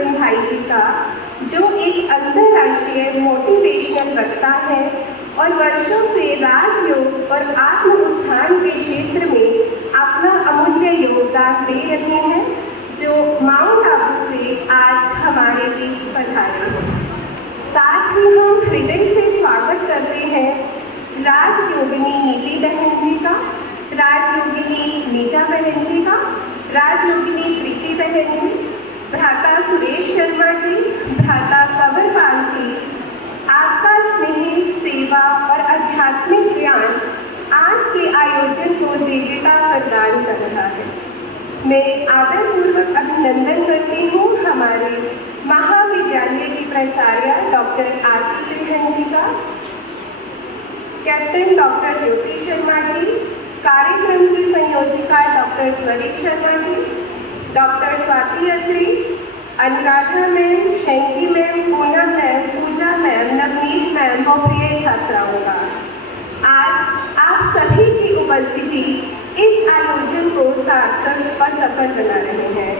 गोविंद भाई जी का, जो एक अंतर्राष्ट्रीय मोटिवेशनल वक्ता है और वर्षों से राजयोग और आत्म उत्थान के क्षेत्र में अपना अमूल्य योगदान दे रहे हैं, जो माउंट आबू से आज हमारे बीच पधारे हैं। साथ ही हम हृदय से स्वागत करते हैं राजयोगिनी नीति बहन जी का, राजयोगिनी नीचा बहन जी का, राजयोगिनी प्रीति बहन जी, भ्राता सुरेश शर्मा जी, भ्राता कंवरपाल जी। आपका स्नेह, सेवा और आध्यात्मिक ज्ञान आज के आयोजन को दिव्यता प्रदान कर रहा है। मैं आदरपूर्वक अभिनंदन करती हूँ हमारे महाविद्यालय की प्राचार्य डॉक्टर आरती सिंह जी का, कैप्टन डॉक्टर ज्योति शर्मा जी, कार्यक्रम की संयोजिका doctor Swaroop Sharma ji, doctor Swati Atri, Anuradha ma'am, Shanky ma'am, Poonam ma'am, Pooja ma'am, Navneet ma'am और प्रिय छात्राओं का आज आप सभी की उपस्थिति इस आयोजन को सार्थक और सफल बना रहे हैं।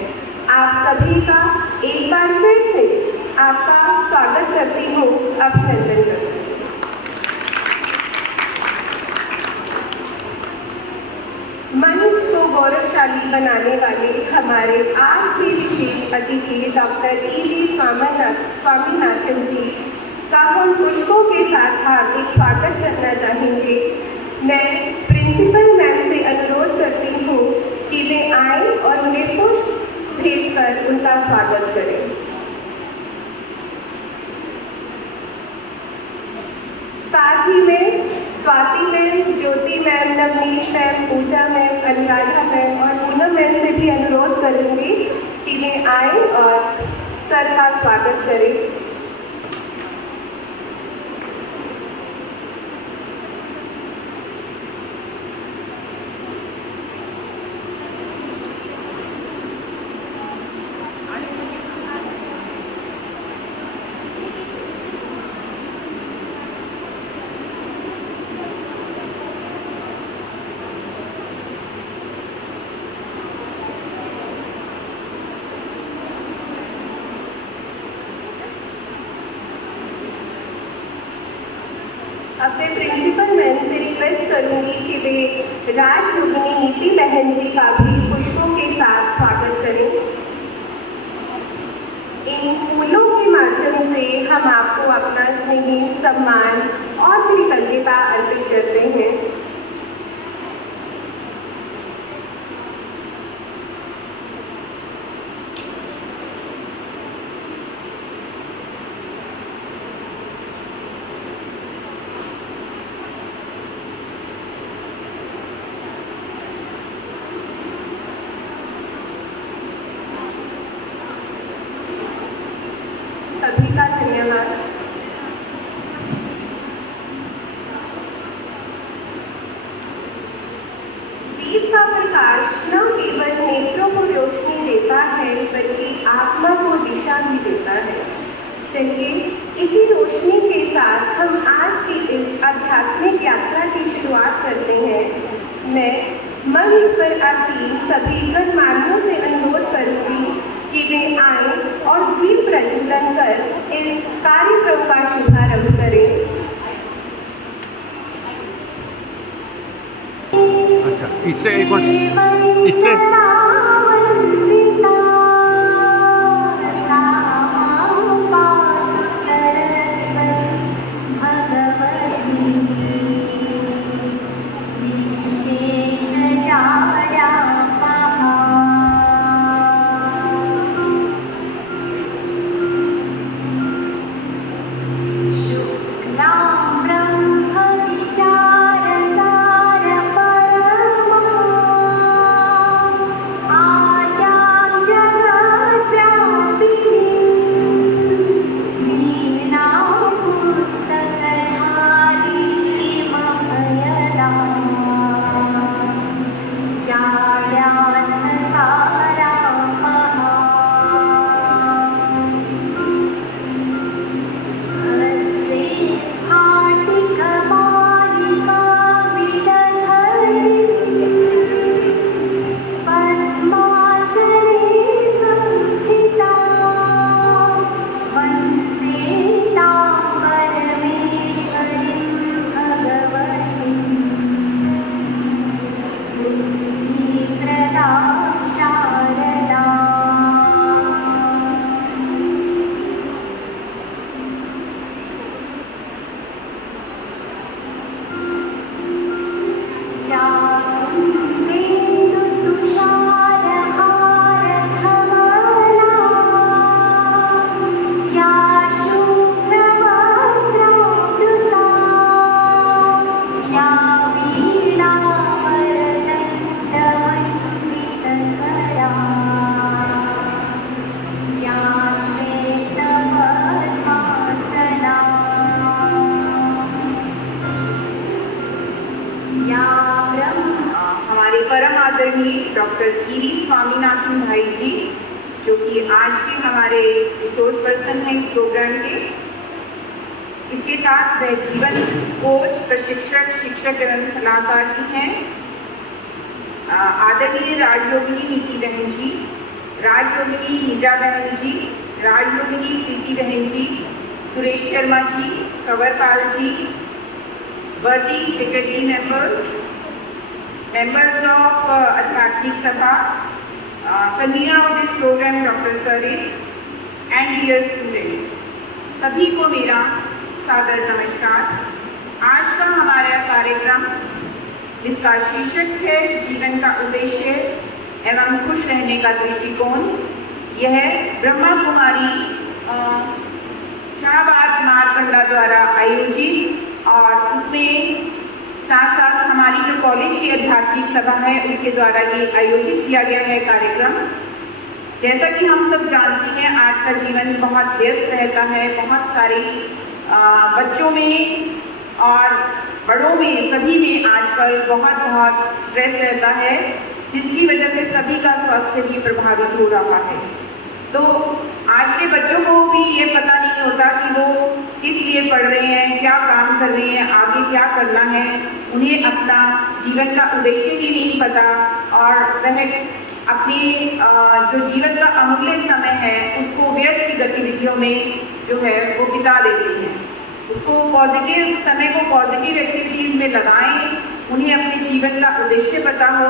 आप सभी का एक बार फिर से आपका स्वागत करती हूँ, अभिनंदन करती हूँ। मंच को गौरवशाली बनाने वाले हमारे आज के विशेष अतिथि डॉक्टर E.V. स्वामीनाथन जी का हम पुष्पों के साथ हार्दिक स्वागत करना चाहेंगे। मैं प्रिंसिपल मैम से अनुरोध करती हूँ कि वे आए और उन्हें पुष्प भेंट कर उनका स्वागत करें। साथ ही में स्वाति मैम, ज्योति ma'am, Navneet ma'am, Pooja ma'am, Anuradha ma'am और पूनम मैम से भी अनुरोध करूंगी कि वे आए और सर का स्वागत करें। अपने प्रिंसिपल मैम से रिक्वेस्ट करूंगी कि वे राजयोगिनी नीति बहन जी का भी पुष्पों के साथ स्वागत करें। इन फूलों के माध्यम से हम आपको अपना स्नेह, सम्मान और कृतज्ञता अर्पित करते हैं। सभी का धन्यवाद। दीप का प्रकाश न केवल नेत्रों को रोशनी देता है बल्कि आत्मा को दिशा भी देता है। चलिए इसी रोशनी के साथ हम आज की इस आध्यात्मिक यात्रा की शुरुआत करते हैं। मैं मंच पर आसीन सभी गणमान्यों से अनुरोध करूंगी कि वे आए और दीप प्रज्वलन कर इस कार्यक्रम का शुभारंभ करें। अच्छा, इससे एक बार इससे परम आदरणीय डॉक्टर ईवी स्वामीनाथन भाई जी, जो कि आज के हमारे रिसोर्स पर्सन हैं इस प्रोग्राम के। इसके साथ वह जीवन कोच, प्रशिक्षक, शिक्षक एवं सलाहकार भी हैं। आदरणीय राजयोगिनी नीति बहन जी, राजयोगिनी नीजा बहन जी, राजयोगिनी प्रीति बहन जी, सुरेश शर्मा जी, कंवरपाल जी, वर्दी faculty members, members of Adhyatmik Sabha, convener of this program Dr. Sarit and dear students, सभी को मेरा सादर नमस्कार। आज का हमारा कार्यक्रम, जिसका शीर्षक है जीवन का उद्देश्य एवं खुश रहने का दृष्टिकोण, यह ब्रह्मा कुमारी शाहबाद मारकंडा द्वारा आयोजित और उसमें साथ साथ हमारी जो कॉलेज की आध्यात्मिक सभा है उसके द्वारा ये आयोजित किया गया है कार्यक्रम। जैसा कि हम सब जानते हैं, आज का जीवन बहुत व्यस्त रहता है, बहुत सारे बच्चों में और बड़ों में, सभी में आजकल बहुत स्ट्रेस रहता है, जिसकी वजह से सभी का स्वास्थ्य भी प्रभावित हो रहा है। तो आज के बच्चों को भी ये पता नहीं होता कि वो किस लिए पढ़ रहे हैं, क्या काम कर रहे हैं, आगे क्या करना है। उन्हें अपना जीवन का उद्देश्य ही नहीं पता और वह अपने जो जीवन का अमूल्य समय है उसको व्यर्थ की गतिविधियों में जो है वो बिता देते हैं। उसको पॉजिटिव समय को पॉजिटिव एक्टिविटीज़ में लगाएं, उन्हें अपने जीवन का उद्देश्य पता हो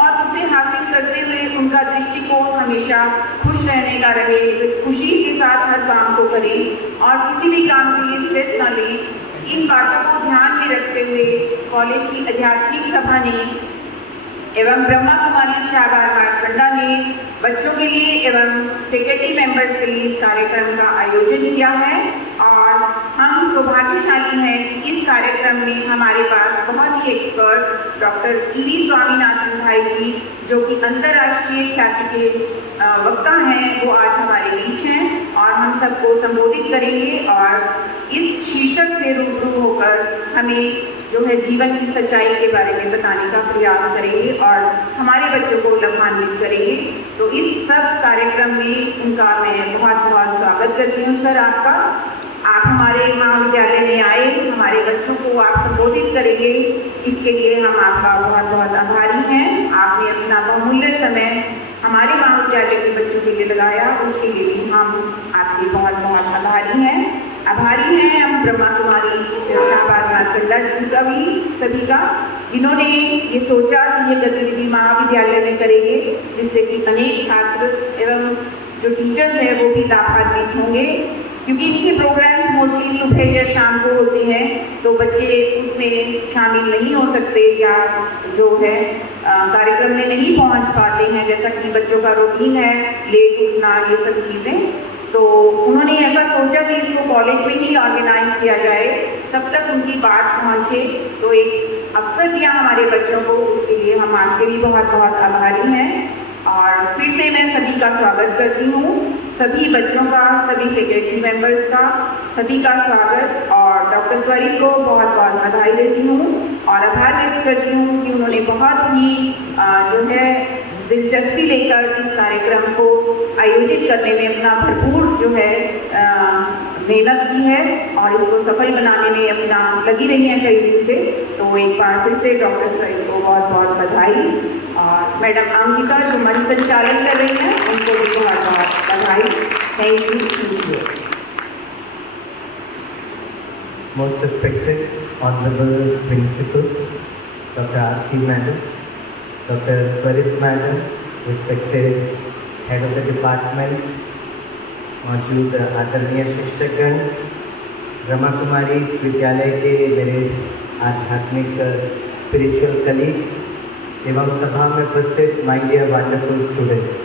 और उसे हासिल करते हुए उनका दृष्टिकोण हमेशा खुश रहने का रहे, खुशी के साथ हर काम को करें और किसी भी काम के लिए स्ट्रेस ना लें। इन बातों को ध्यान में रखते हुए कॉलेज की आध्यात्मिक सभा ने एवं ब्रह्मा कुमारी शाहबाद मारकंडा ने बच्चों के लिए एवं फैकल्टी मेंबर्स के लिए इस कार्यक्रम का आयोजन किया है और हम सौभाग्यशाली हैं कि इस कार्यक्रम में हमारे पास बहुत ही एक्सपर्ट डॉक्टर ईवी स्वामीनाथन भाई जी, जो कि अंतर्राष्ट्रीय ख्याति के वक्ता हैं, वो आज हमारे बीच हैं और हम सबको संबोधित करेंगे और इस शीर्षक से रूबरू होकर हमें जो है जीवन की सच्चाई के बारे में बताने का प्रयास करेंगे और हमारे बच्चों को लाभान्वित करेंगे। तो इस सब कार्यक्रम में उनका मैं बहुत स्वागत करती हूँ। सर, आपका, आप हमारे महाविद्यालय में आए, हमारे बच्चों को आप संबोधित करेंगे, इसके लिए हम आपका बहुत आभारी हैं। आपने अपना बहुमूल्य समय हमारे महाविद्यालय के बच्चों के लिए लगाया, उसके लिए भी हम आपके बहुत आभारी हैं। आभारी हैं हम ब्रह्मा कुमारी शाहबाद मारकंडा जी का भी, सभी का, जिन्होंने ये सोचा कि ये गतिविधि महाविद्यालय में करेंगे, जिससे कि अनेक छात्र एवं जो टीचर्स हैं वो भी लाभान्वित होंगे, क्योंकि इनके प्रोग्राम्स मोस्टली सुबह या शाम को होते हैं, तो बच्चे उसमें शामिल नहीं हो सकते या जो है कार्यक्रम में नहीं पहुंच पाते हैं, जैसा कि बच्चों का रूटीन है, लेट उठना, ये सब चीज़ें। तो उन्होंने ऐसा सोचा कि इसको कॉलेज में ही ऑर्गेनाइज किया जाए, सब तक उनकी बात पहुंचे, तो एक अवसर दिया हमारे बच्चों को, उसके लिए हम आपके भी बहुत आभारी हैं। और फिर से मैं सभी का स्वागत करती हूँ, सभी बच्चों का, सभी फैकल्टी मेंबर्स का, सभी का स्वागत और डॉक्टर स्वरित को बहुत बधाई देती हूँ और आभार व्यक्त करती हूँ कि उन्होंने बहुत ही जो है दिलचस्पी लेकर इस कार्यक्रम को आयोजित करने में अपना भरपूर जो है मेहनत की है और इसको सफल बनाने में अपना लगी रही है कई दिन से। तो एक बार फिर से डॉक्टर स्वरित को बहुत बधाई और मैडम अंकिता जो मंच संचालन कर रही हैं उनको भी बहुत बधाई। Thank you. Most respected Honorable Principal Dr. Aarti Madam, Dr. Swarit Madam, respected Head of the Department, मौजूद आदरणीय शिक्षकगण, ब्रह्मा कुमारी विद्यालय के मेरे आध्यात्मिक स्पिरिचुअल कलीग्स एवं सभा में उपस्थित my dear wonderful students,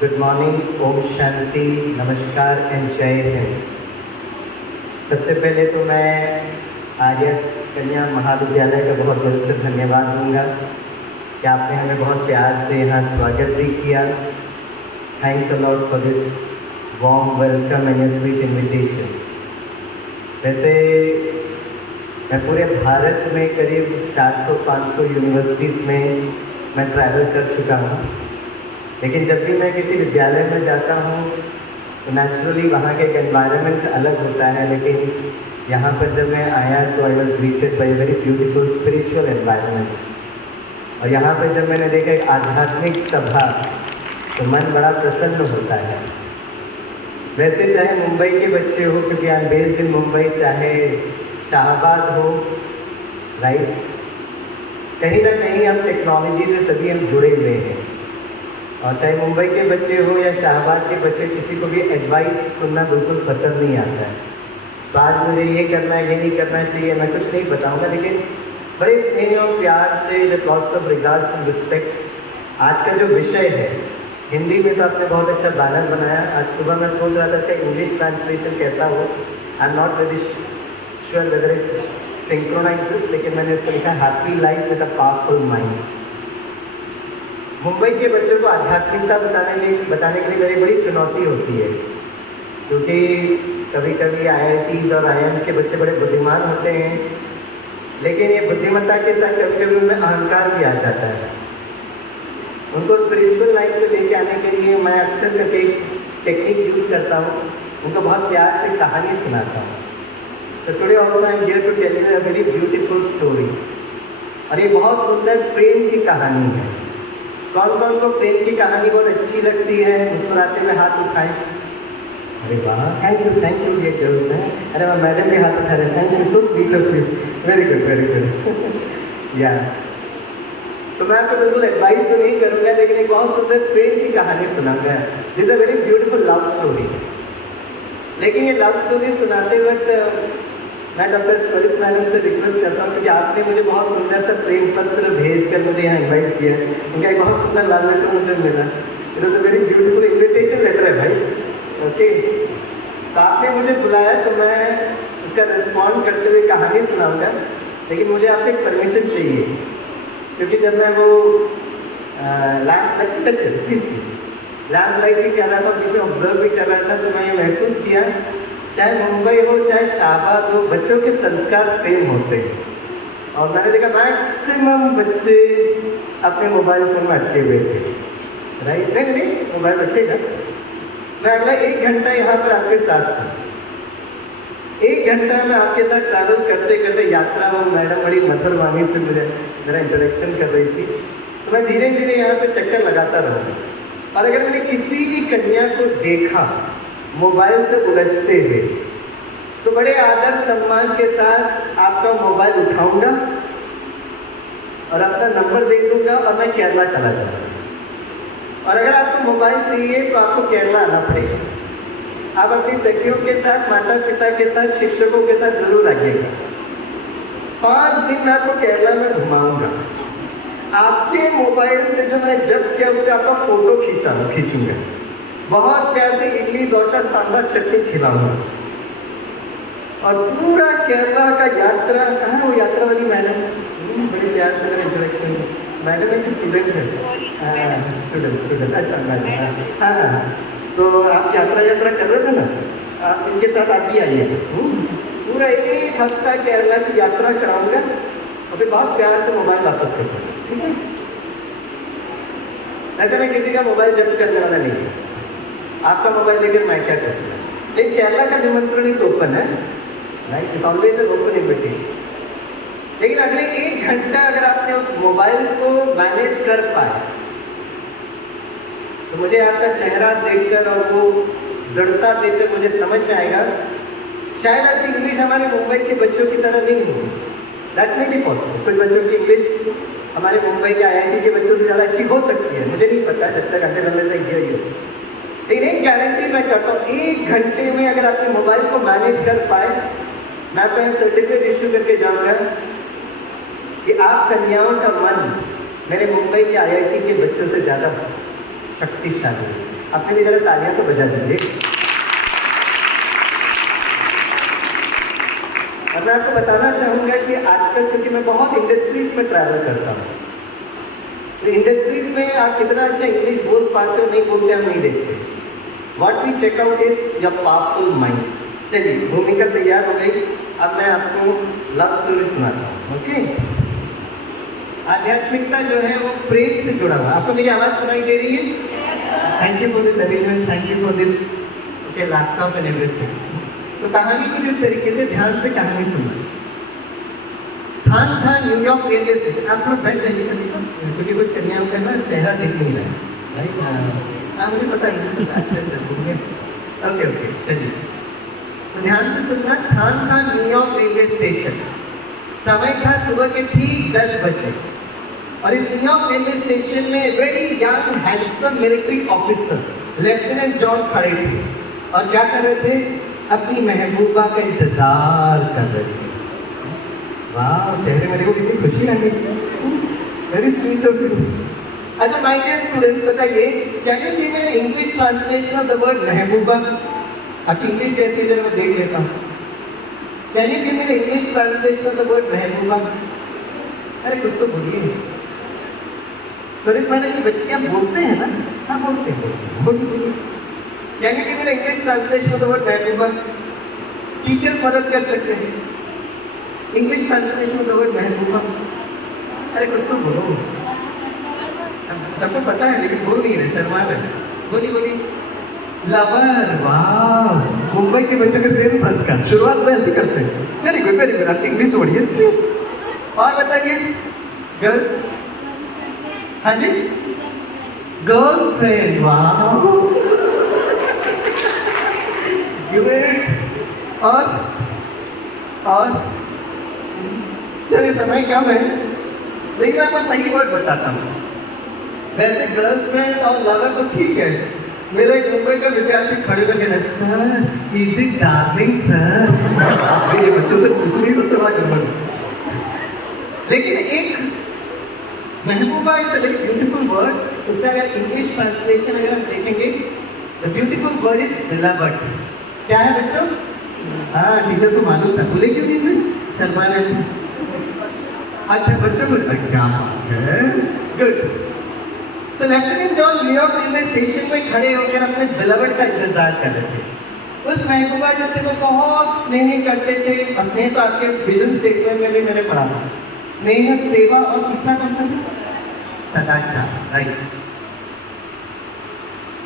good morning, ओम शांति, नमस्कार एंड जय हिंद। सबसे पहले तो मैं आर्य कन्या महाविद्यालय का बहुत दिल से धन्यवाद दूंगा कि आपने हमें बहुत प्यार से यहाँ स्वागत भी किया। Thanks a lot for this warm welcome and sweet invitation. वैसे मैं पूरे भारत में करीब 400-500 यूनिवर्सिटीज़ में मैं ट्रैवल कर चुका हूँ। लेकिन जब भी मैं किसी विद्यालय में जाता हूँ तो नेचुरली वहाँ का एक एनवायरनमेंट अलग होता है, लेकिन यहाँ पर जब मैं आया तो I was greeted by very beautiful spiritual environment. और यहाँ पर जब मैंने देखा एक आध्यात्मिक सभा तो मन बड़ा प्रसन्न होता है। वैसे चाहे मुंबई के बच्चे हो, क्योंकि I am based in Mumbai, चाहे शाहबाद हो, राइट, कहीं ना कहीं हम टेक्नोलॉजी से सभी हम जुड़े हुए हैं। और चाहे मुंबई के बच्चे हो या शाहबाद के बच्चे, किसी को भी एडवाइस सुनना बिल्कुल पसंद नहीं आता है। तो आज मुझे ये करना है, ये नहीं करना चाहिए, मैं कुछ नहीं बताऊंगा, लेकिन बड़े स्नेह और प्यार से, with lots of regards and respects, आज का जो विषय है, हिंदी में तो आपने बहुत अच्छा बैनर बनाया। आज सुबह मैं सोच रहा था इसका इंग्लिश ट्रांसलेशन कैसा हो। I am not very sure whether it synchronises, लेकिन मैंने इसको लिखा happy life with a powerful mind. Mumbai के बच्चों को आध्यात्मिकता बताने के लिए मेरी बड़ी चुनौती होती है, क्योंकि कभी कभी IITs और IIMs के बच्चे बड़े बुद्धिमान होते हैं, लेकिन ये बुद्धिमत्ता के साथ कभी कभी उनमें अहंकार भी आ जाता है। उनको स्पिरिचुअल लाइफ में लेके आने के लिए मैं अक्सर करके एक टेक्निक यूज़ करता हूँ, उनको बहुत प्यार से कहानी सुनाता हूँ। तो today also I am here to tell you a very beautiful story. और ये बहुत सुंदर प्रेम की कहानी है। कौन कौन को प्रेम की कहानी बहुत अच्छी लगती है? मुस्कुराते हुए हाथ उठाएं। अरे वाह, थैंक यू ये गर्ल्स हैं। अरे वाह, मैडम भी हाथ उठा रहे हैं, thank you, so sweet of you, very good या। तो मैं आपको बिल्कुल एडवाइस तो नहीं करूँगा, लेकिन एक बहुत सुंदर प्रेम की कहानी सुनाऊंगा। This a very beautiful love story. लेकिन ये लव स्टोरी सुनाते वक्त मैं डॉक्टर स्वरित मैडम से रिक्वेस्ट करता हूँ, क्योंकि आपने मुझे बहुत सुंदर सा प्रेम पत्र भेज कर मुझे यहाँ इन्वाइट किया। उनका एक बहुत सुंदर लव लेटर मुझे मिला। It was a very beautiful invitation letter है भाई, ओके। तो आपने मुझे बुलाया तो मैं उसका रिस्पॉन्ड करते हुए कहानी सुनाऊंगा, लेकिन मुझे आपसे एक परमिशन चाहिए, क्योंकि जब मैं वो लैम्प लाइटिंग कर रहा था, बीच में ऑब्जर्व भी कर रहा था, तो मैं ये महसूस किया, चाहे मुंबई हो चाहे शाहबाद हो, बच्चों के संस्कार सेम होते हैं। और मैंने देखा मैक्सिमम बच्चे अपने मोबाइल फोन में अटके हुए थे, राइट। नहीं मोबाइल रखेगा। मैं अगला 1 घंटा यहाँ पर आपके साथ था। 1 घंटा में आपके साथ ट्रैवल करते करते यात्रा, वो मैडम बड़ी मधुर वाणी से मेरा इंट्रोडक्शन कर रही थी, तो मैं धीरे धीरे यहाँ पे चक्कर लगाता रहूँ। और अगर मैंने किसी भी कन्या को देखा मोबाइल से उलझते हुए, तो बड़े आदर सम्मान के साथ आपका मोबाइल उठाऊंगा और अपना नंबर दे दूंगा और मैं केरला चला जाऊंगा। और अगर आपको मोबाइल चाहिए तो आपको केरला आना पड़ेगा। आप अपनी सखियों के साथ, माता पिता के साथ, शिक्षकों के साथ जरूर आइएगा। 5 दिन मैं आपको केरला में घुमाऊंगा। आपके मोबाइल से जो मैं जब किया उससे आपका फोटो खींचूंगा। बहुत प्यार से इडली, डोसा, सांभर, चटनी खिलाऊंगा। और पूरा केरला का यात्रा, कहाँ है वो यात्रा वाली मैडम? बड़े प्यार से मेरा इंट्रोडक्शन। मैडम एक स्टूडेंट है, स्टूडेंट, अच्छा मैडम, हाँ। तो आप यात्रा कर रहे थे ना, आप इनके साथ आप भी आइए। पूरा 1 हफ्ता केरला की यात्रा कराऊंगा और फिर बहुत प्यार से मोबाइल वापस कर दूँगा, ठीक है। ऐसे में किसी का मोबाइल जब्त करने वाला नहीं है। आपका मोबाइल लेकर मैं क्या करूँगा? लेकिन केरला का निमंत्रण इस ओपन है, right, it's always an open invitation. लेकिन अगले 1 घंटा अगर आपने उस मोबाइल को मैनेज कर पाए, तो मुझे आपका चेहरा देखकर और वो दृढ़ता देखकर मुझे समझ में आएगा, शायद आपकी इंग्लिश हमारे मुंबई के बच्चों की तरह नहीं होगी। That may be possible. कुछ बच्चों की इंग्लिश हमारे मुंबई के IIT के बच्चों से ज़्यादा अच्छी हो सकती है, मुझे नहीं पता, जब तक घंटे लंबे तक गई हो। लेकिन एक गारंटी मैं करता हूँ, 1 घंटे में अगर आपके मोबाइल को मैनेज कर पाए, मैं आपको सर्टिफिकेट इश्यू करके जाऊँगा कि आप कन्याओं का मन मेरे मुंबई के IIT के बच्चों से ज़्यादा शक्तिशाली है। अपने लिए ज़रा तालियां तो बजा दीजिए। और मैं आपको बताना चाहूँगा कि आजकल, क्योंकि मैं बहुत इंडस्ट्रीज में ट्रैवल करता हूँ, तो इंडस्ट्रीज में आप कितना अच्छा इंग्लिश बोल पाते हो नहीं बोलते हम नहीं देखते। What we check out is your powerful mind. चलिए, भूमिका तैयार हो गई। अब मैं आपको लव स्टोरी सुनाता हूँ। ओके, आध्यात्मिकता जो है वो प्रेम से जुड़ा हुआ। आपको मेरी आवाज़ सुनाई दे रही है? Thank you for this arrangement, thank you for this okay laptop and everything. तो कहानी कुछ इस तरीके से, ध्यान से कहानी सुनना। स्थान था न्यूयॉर्क रेलवे स्टेशन। आप लोग बैठ जाइए क्योंकि कुछ कन्याओं का ना चेहरा दिख नहीं रहा है, राइट? हाँ मुझे पता है। अच्छा ओके ओके चलिए, तो ध्यान से सुनना। स्थान था न्यूयॉर्क रेलवे स्टेशन। समय था सुबह के ठीक 10 बजे और इस न्यूयॉर्क रेलवे स्टेशन में very young handsome military officer lieutenant John खड़े थे और क्या कर रहे थे? अपनी महबूबा का इंतजार कर रहे थे। वाह, चेहरे में देखो कितनी खुशी आ गई। Very sweet of you. अच्छा माय डियर स्टूडेंट्स, बताइए can you give me the English translation of the word महबूबा? आपकी इंग्लिश कैसी है जरा मैं देख लेता हूँ। Can you give me the English translation of the word महबूबा? अरे कुछ तो बोलिए। स्वरित मैडम की बच्चियाँ बोलते हैं ना? हाँ बोलते हैं। Can you give me the English translation of the word महबूबा? टीचर्स मदद कर सकते हैं। English translation of the word महबूबा। अरे कुछ तो बोलो। सबको पता है लेकिन बोल नहीं रहे, शर्मा रहे। बोलिए बोलिए। लवर। वाह, मुंबई के बच्चों के सेम संस्कार, शुरुआत में ऐसे करते हैं। वेरी गुड वेरी गुड, आपकी इंग्लिश तो बड़ी अच्छी। और बताइए गर्ल्स। हाँ जी, गर्लफ्रेंड। वाह ग्रेट। और चलिए समय कम है लेकिन मैं आपको सही वर्ड बताता हूँ। वैसे गर्लफ्रेंड और लवर तो ठीक है। मेरा एक मुंबई का विद्यार्थी खड़े होकर कहता है, sir is it darling sir? ये बच्चों से पूछ नहीं सकते बड़ा गड़बड़। लेकिन एक महबूबा is a very beautiful word. उसका अगर इंग्लिश ट्रांसलेशन अगर हम देखेंगे, the beautiful word is beloved. क्या है बच्चों? हाँ टीचर्स को मालूम था, बोले क्यों नहीं मैं शर्मा रहे थे। अच्छा बच्चों को क्या है? गुड। तो lieutenant John New York railway station में खड़े होकर अपने बिलवड का इंतजार कर रहे थे। उस महबूबा जिसे वो बहुत स्नेह करते थे, और स्नेह तो आपके विजन स्टेटमेंट में भी मैंने पढ़ा था। स्नेह, सेवा और तीसरा कौन सा था? सदाचार, राइट।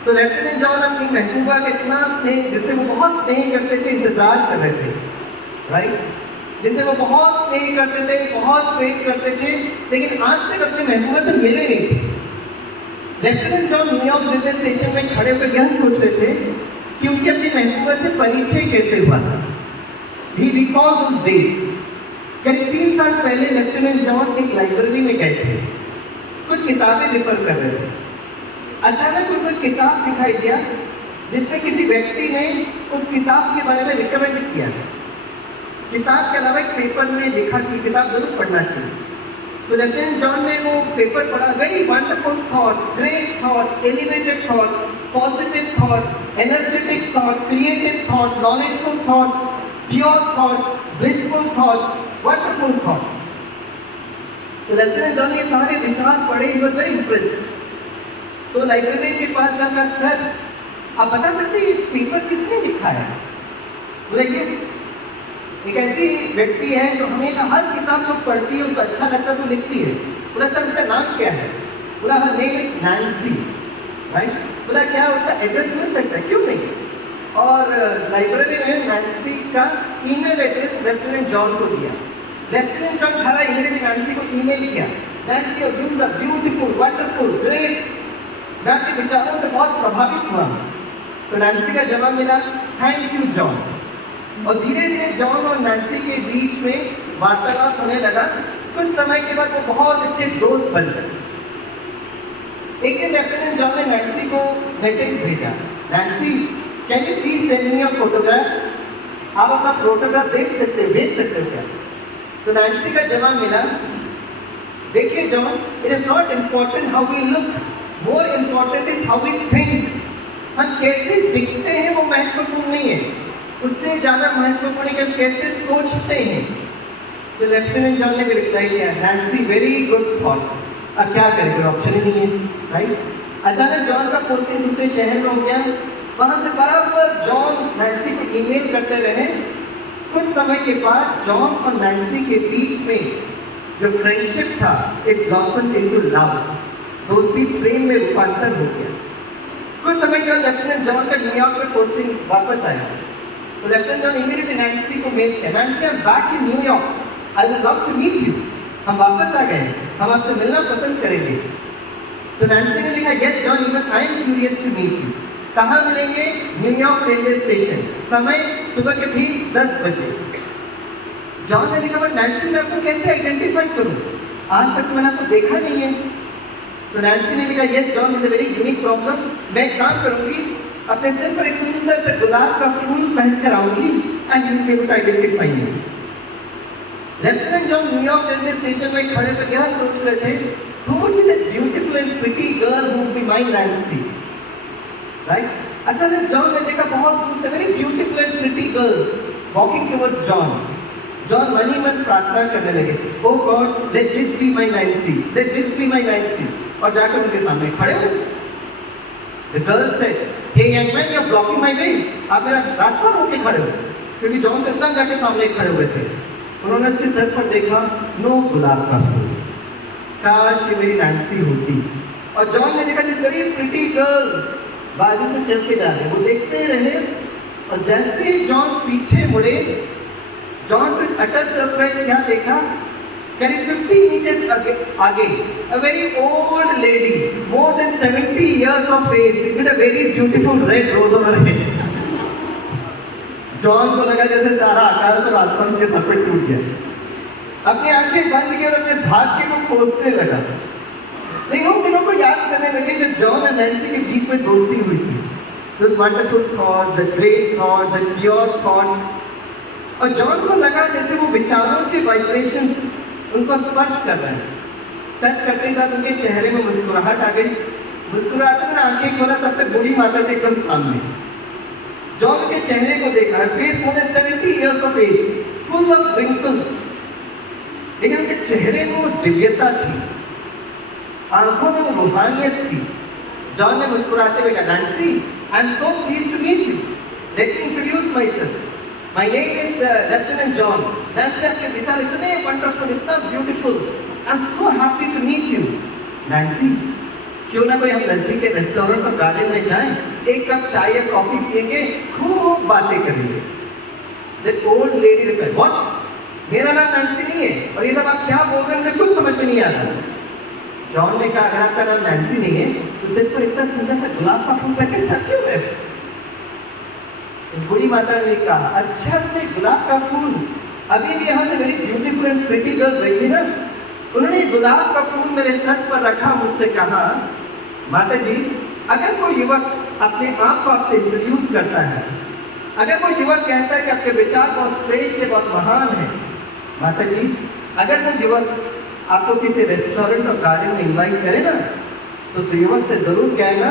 तो लेफ्टिनेंट जॉन अपनी महबूबा का इतना स्नेह, जिससे वो बहुत स्नेह करते थे, इंतजार कर रहे थे, राइट, जिनसे वो बहुत स्नेह करते थे, बहुत प्रेम करते थे, लेकिन आज तक अपनी महबूबा से मिले नहीं थे। Lieutenant John New York railway station में खड़े होकर यह सोच रहे थे कि उनकी अपनी महबूबा से परिचय कैसे हुआ था। He recalled those days। करीब 3 साल पहले लेफ्टिनेंट जॉन एक लाइब्रेरी में गए थे, कुछ किताबें रेफर कर रहे थे। अचानक उनको एक किताब दिखाई दिया जिसमें किसी व्यक्ति ने उस किताब के बारे में रिकमेंड किया। किताब के अलावा एक पेपर में लिखा कि किताब जरूर पढ़ना चाहिए। तो लेफ्टिनेंट जॉन ने वो पेपर पढ़ा। Very wonderful thoughts, great thoughts, elevated thoughts, positive thoughts, energetic thoughts, creative thoughts, knowledgeful thoughts, pure thoughts, blissful thoughts, wonderful thoughts. तो लेफ्टिनेंट जॉन ने सारे विचार पढ़े। He was very impressed. तो लाइब्रेरियन के पास जाकर, सर आप बता सकते हैं ये पेपर किसने लिखा है? बोले यस, एक ऐसी व्यक्ति है जो हमेशा हर किताब जो पढ़ती है उसको अच्छा लगता है तो लिखती है। बोला सर उसका नाम क्या है? बोला her name is Nancy, right. बोला क्या उसका एड्रेस मिल सकता है? क्यों नहीं। और लाइब्रेरी ने नैन्सी का ईमेल एड्रेस लेफ्टिनेंट जॉन को दिया। लेफ्टिनेंट जॉन खड़ा इमीडिएटली नैन्सी को ईमेल किया, Nancy your views are beautiful, wonderful, great, मैं आपके विचारों से बहुत प्रभावित हुआ। तो नैन्सी का जवाब मिला, थैंक यू जॉन। और धीरे धीरे जॉन और नैन्सी के बीच में वार्तालाप होने लगा। कुछ समय के बाद वो बहुत अच्छे दोस्त बन गए। एक दिन लेफ्टिनेंट जॉन ने नैन्सी को मैसेज भेजा, Nancy can you please send me your photograph? आप अपना फोटोग्राफ देख सकते हैं, भेज सकते हो क्या? तो नैन्सी का जवाब मिला, देखिए John, it is not important how we look, more important is how we think. हम कैसे दिखते हैं वो महत्वपूर्ण नहीं है, उससे ज़्यादा महत्वपूर्ण है कि हम कैसे सोचते हैं। तो लेफ्टिनेंट जॉन ने भी रिप्लाई किया, नैन्सी वेरी गुड थॉट। अब क्या करें, कोई ऑप्शन ही नहीं है, राइट। अचानक जॉन का पोस्टिंग दूसरे शहर में हो गया। वहाँ से बराबर जॉन नैन्सी को ईमेल करते रहे। कुछ समय के बाद जॉन और नैन्सी के बीच में जो फ्रेंडशिप था इट ब्लॉसम्ड इनटू लव। दोस्ती प्रेम में रूपांतर हो गया। कुछ समय के बाद लेफ्टिनेंट जॉन का न्यूयॉर्क में पोस्टिंग वापस आया, तो लेफ्टिनेंट जॉन इमीडिएटली नैन्सी को मेल किया, Nancy I am back in New York, I would love to meet you. हम वापस आ गए हैं, हम आपसे मिलना पसंद करेंगे। तो नैन्सी ने लिखा, yes John even I am curious to meet you. कहाँ मिलेंगे? न्यूयॉर्क रेलवे स्टेशन, समय सुबह के ठीक 10 बजे। जॉन ने लिखा, बट नैन्सी मैं आपको कैसे आइडेंटिफाई करूँ, आज तक मैंने आपको देखा नहीं है। तो नैन्सी ने लिखा, yes John is a very unique problem, मैं एक काम करूँगी, अपने सिर पर एक सुंदर से गुलाब का फूल पहन कर आऊँगी and you will identify me. Lieutenant John New York railway station में खड़े होकर यह सोच रहे थे, who would be that beautiful and pretty girl who would be my Nancy, right? अच्छा फिर जॉन ने देखा बहुत दूर से very beautiful and pretty girl walking towards John. John मन ही मन प्रार्थना करने लगे, oh God, let this be my Nancy, let this be my Nancy, और जाकर उनके सामने खड़े हुए। The girl said, hey young man, you're blocking my way, आप मेरा रास्ता रोक के खड़े हो, क्योंकि जॉन के तंग जाके सामने खड़े हुए थे। उन्होंने उसके सर पर देखा, नो गुलाब का फूल, काश ये मेरी नैन्सी होती। और जॉन ने देखा दिस वेरी प्रिटी गर्ल बाजू से चल के जा रहे, वो देखते रहे, और जैसे ही जॉन पीछे मुड़े, जॉन को अटर सरप्राइज क्या देखा, करीब 50 इंचेस आगे a very old lady more than 70 years of age with a very beautiful red rose on her head. John को लगा जैसे सारा आकाश और आसमान के सर पे टूट गया। अपनी आंखें बंद की और अपने भाग्य को कोसने लगा। लेकिन उन दिनों को याद करने लगे जब जॉन और नैन्सी के बीच में दोस्ती हुई थी। Those wonderful thoughts, the great thoughts, the pure thoughts. और जॉन को लगा जैसे वो विचारों के वाइब्रेशंस उनको स्पर्श कर रहे हैं। टच करते साथ उनके चेहरे में मुस्कुराहट आ गई। मुस्कुराते हुए आंखें खोला तब तक बूढ़ी माता थे एकदम सामने। जॉन के चेहरे को देखा, face more than 70 years of age, full of wrinkles, लेकिन उनके चेहरे में वो दिव्यता थी, आंखों में वो रूहानियत थी। जॉन ने मुस्कुराते हुए कहा, Nancy, I am so pleased to meet you, let me introduce myself, my name is lieutenant John. Nancy, आपके विचार इतने वंडरफुल, इतना beautiful, I am so happy to meet you. Nancy, क्यों ना कोई हम नजदीक के रेस्टोरेंट और गार्डन में जाएं, एक कप चाय या कॉफी पिएंगे, खूब बातें करेंगे। That old lady replied, what? मेरा नाम नैन्सी नहीं है, और ये सब आप क्या बोल रहे हैं मुझे कुछ समझ में नहीं आ रहा। जॉन ने कहा, अगर आपका नाम नैन्सी नहीं है तो सिर पर इतना सुंदर सा गुलाब का फूल पहनकर चल क्यों रहे? बूढ़ी माता ने कहा, अच्छा गुलाब का फूल, अभी भी यहाँ से मेरी ब्यूटीफुल एंड प्रिटी गर्ल गई थी ना, उन्होंने गुलाब का फूल मेरे सर पर रखा, मुझसे कहा, माता जी, अगर कोई युवक अपने आप को आपसे इंट्रोड्यूस करता है, अगर कोई युवक कहता है कि आपके विचार बहुत श्रेष्ठ है, बहुत महान है, माता जी, अगर कोई युवक आपको किसी रेस्टोरेंट और गार्डन में इनवाइट करे ना, तो उस युवक से जरूर कहना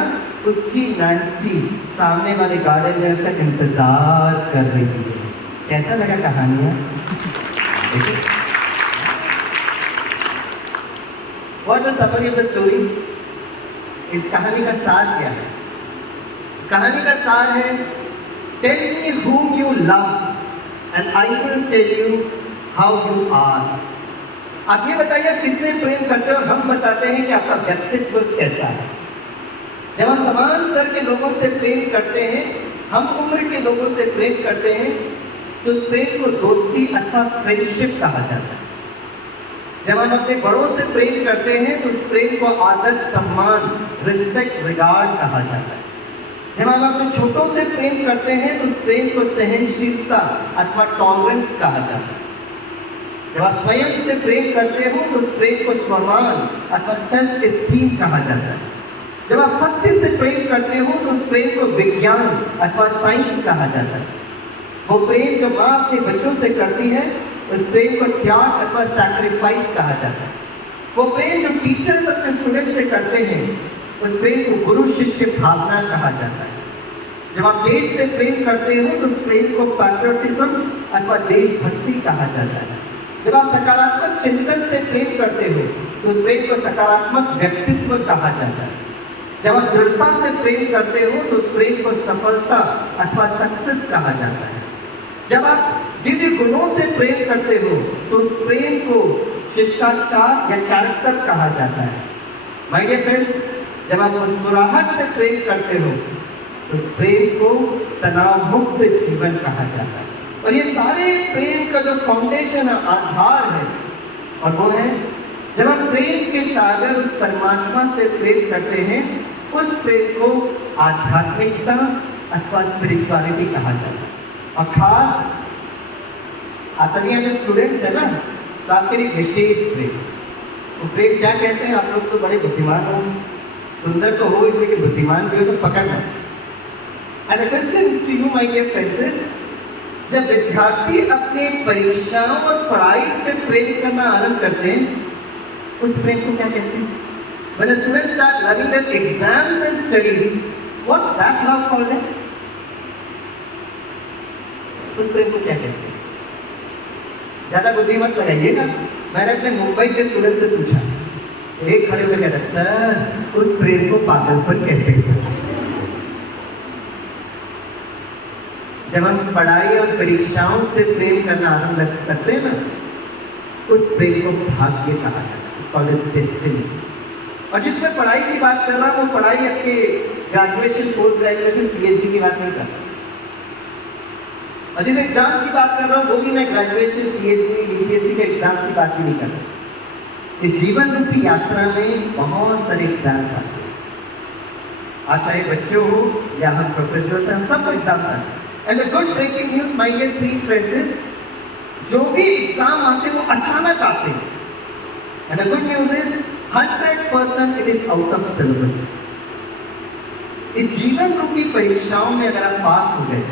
उसकी नैन्सी सामने वाले गार्डन में उसका इंतजार कर रही है। कैसा लगा कहानियाँ? What is the summary of the story? इस कहानी का सार क्या है? इस कहानी का सार है, Tell me whom you love and I will tell you how you are. आप ये बताइए आप किससे प्रेम करते हो और हम बताते हैं कि आपका व्यक्तित्व कैसा है। जब हम समान स्तर के लोगों से प्रेम करते हैं, हम उम्र के लोगों से प्रेम करते हैं, तो उस प्रेम को दोस्ती अथवा फ्रेंडशिप कहा जाता है। जब हम अपने बड़ों से प्रेम करते हैं तो उस प्रेम को आदर, सम्मान, रिस्पेक्ट, रिगार्ड कहा जाता है। जब हम अपने छोटों से प्रेम करते हैं तो उस प्रेम को सहनशीलता अथवा टॉलरेंस कहा जाता है। जब आप स्वयं से प्रेम करते हो तो उस प्रेम को स्वमान अथवा सेल्फ एस्टीम कहा जाता है। जब आप सत्य से प्रेम करते हो तो उस प्रेम को विज्ञान अथवा साइंस कहा जाता है। वो प्रेम जो माँ अपने बच्चों से करती है, उस प्रेम को त्याग अथवा सैक्रिफाइस कहा जाता है। वो प्रेम जो टीचर्स अपने स्टूडेंट से करते हैं, उस प्रेम को गुरु शिष्य भावना कहा जाता है। जब आप देश से प्रेम करते हो तो उस प्रेम को पैट्रियोटिज्म अथवा देशभक्ति कहा जाता है। जब आप सकारात्मक चिंतन से प्रेम करते हो तो उस प्रेम को सकारात्मक व्यक्तित्व कहा जाता है। जब आप दृढ़ता से प्रेम करते हो तो उस प्रेम को सफलता अथवा सक्सेस कहा जाता है। जब आप दिव्य गुणों से प्रेम करते हो तो उस प्रेम को शिष्टाचार या कैरेक्टर कहा जाता है। माय डियर फ्रेंड्स, जब आप मुस्कुराहट से प्रेम करते हो तो उस प्रेम को तनाव मुक्त जीवन कहा जाता है। और ये सारे प्रेम का जो फाउंडेशन है, आधार है, और वो है जब हम प्रेम के सागर उस परमात्मा से प्रेम करते हैं, उस प्रेम को आध्यात्मिकता अथवा स्पिरिचुअलिटी कहा जाता है। और खास आप सभी यहाँ जो स्टूडेंट्स है ना, तो आपके लिए विशेष प्रेम, वो प्रेम क्या कहते हैं? आप लोग तो बड़े बुद्धिमान हो, सुंदर तो हो लेकिन बुद्धिमान भी हो तो पकड़ना। And question to you my dear friends, जब विद्यार्थी अपने परीक्षाओं और पढ़ाई से प्रेम करना आरंभ करते हैं, उस प्रेम को क्या कहते हैं? When the students start loving their exams and studies, what that love called is? उस प्रेम को क्या कहते हैं? ज्यादा बुद्धि मत लगाइएगा। मैंने अपने मुंबई के स्टूडेंट से पूछा, एक खड़े होकर कहता, सर उस प्रेम को पागलपन कहते हैं सर। जब हम पढ़ाई और परीक्षाओं से प्रेम करना आरंभ करते हैं ना, उस प्रेम को भाग्य कहा जाता है, और जिसमें पढ़ाई की बात कर रहा हूँ, वो पढ़ाई आपके ग्रेजुएशन, पोस्ट ग्रेजुएशन, पीएचडी की बात नहीं कर रहा। और जिस एग्जाम की बात कर रहा हूँ, वो भी मैं ग्रेजुएशन, पीएचडी, यूपीएससी के एग्जाम की बात भी नहीं कर रहा। इस जीवन रूपी यात्रा में बहुत सारे एग्जाम्स आते हैं, आज चाहे बच्चे हो या हम प्रोफेसर हैं, हम सबको एग्जाम्स आते हैं। And the good breaking news my dear sweet friends, जो भी एग्जाम आते हैं वो अचानक आते हैं। And the good news is 100% it is out of syllabus. इस जीवन रूपी परीक्षाओं में अगर आप पास हो गए,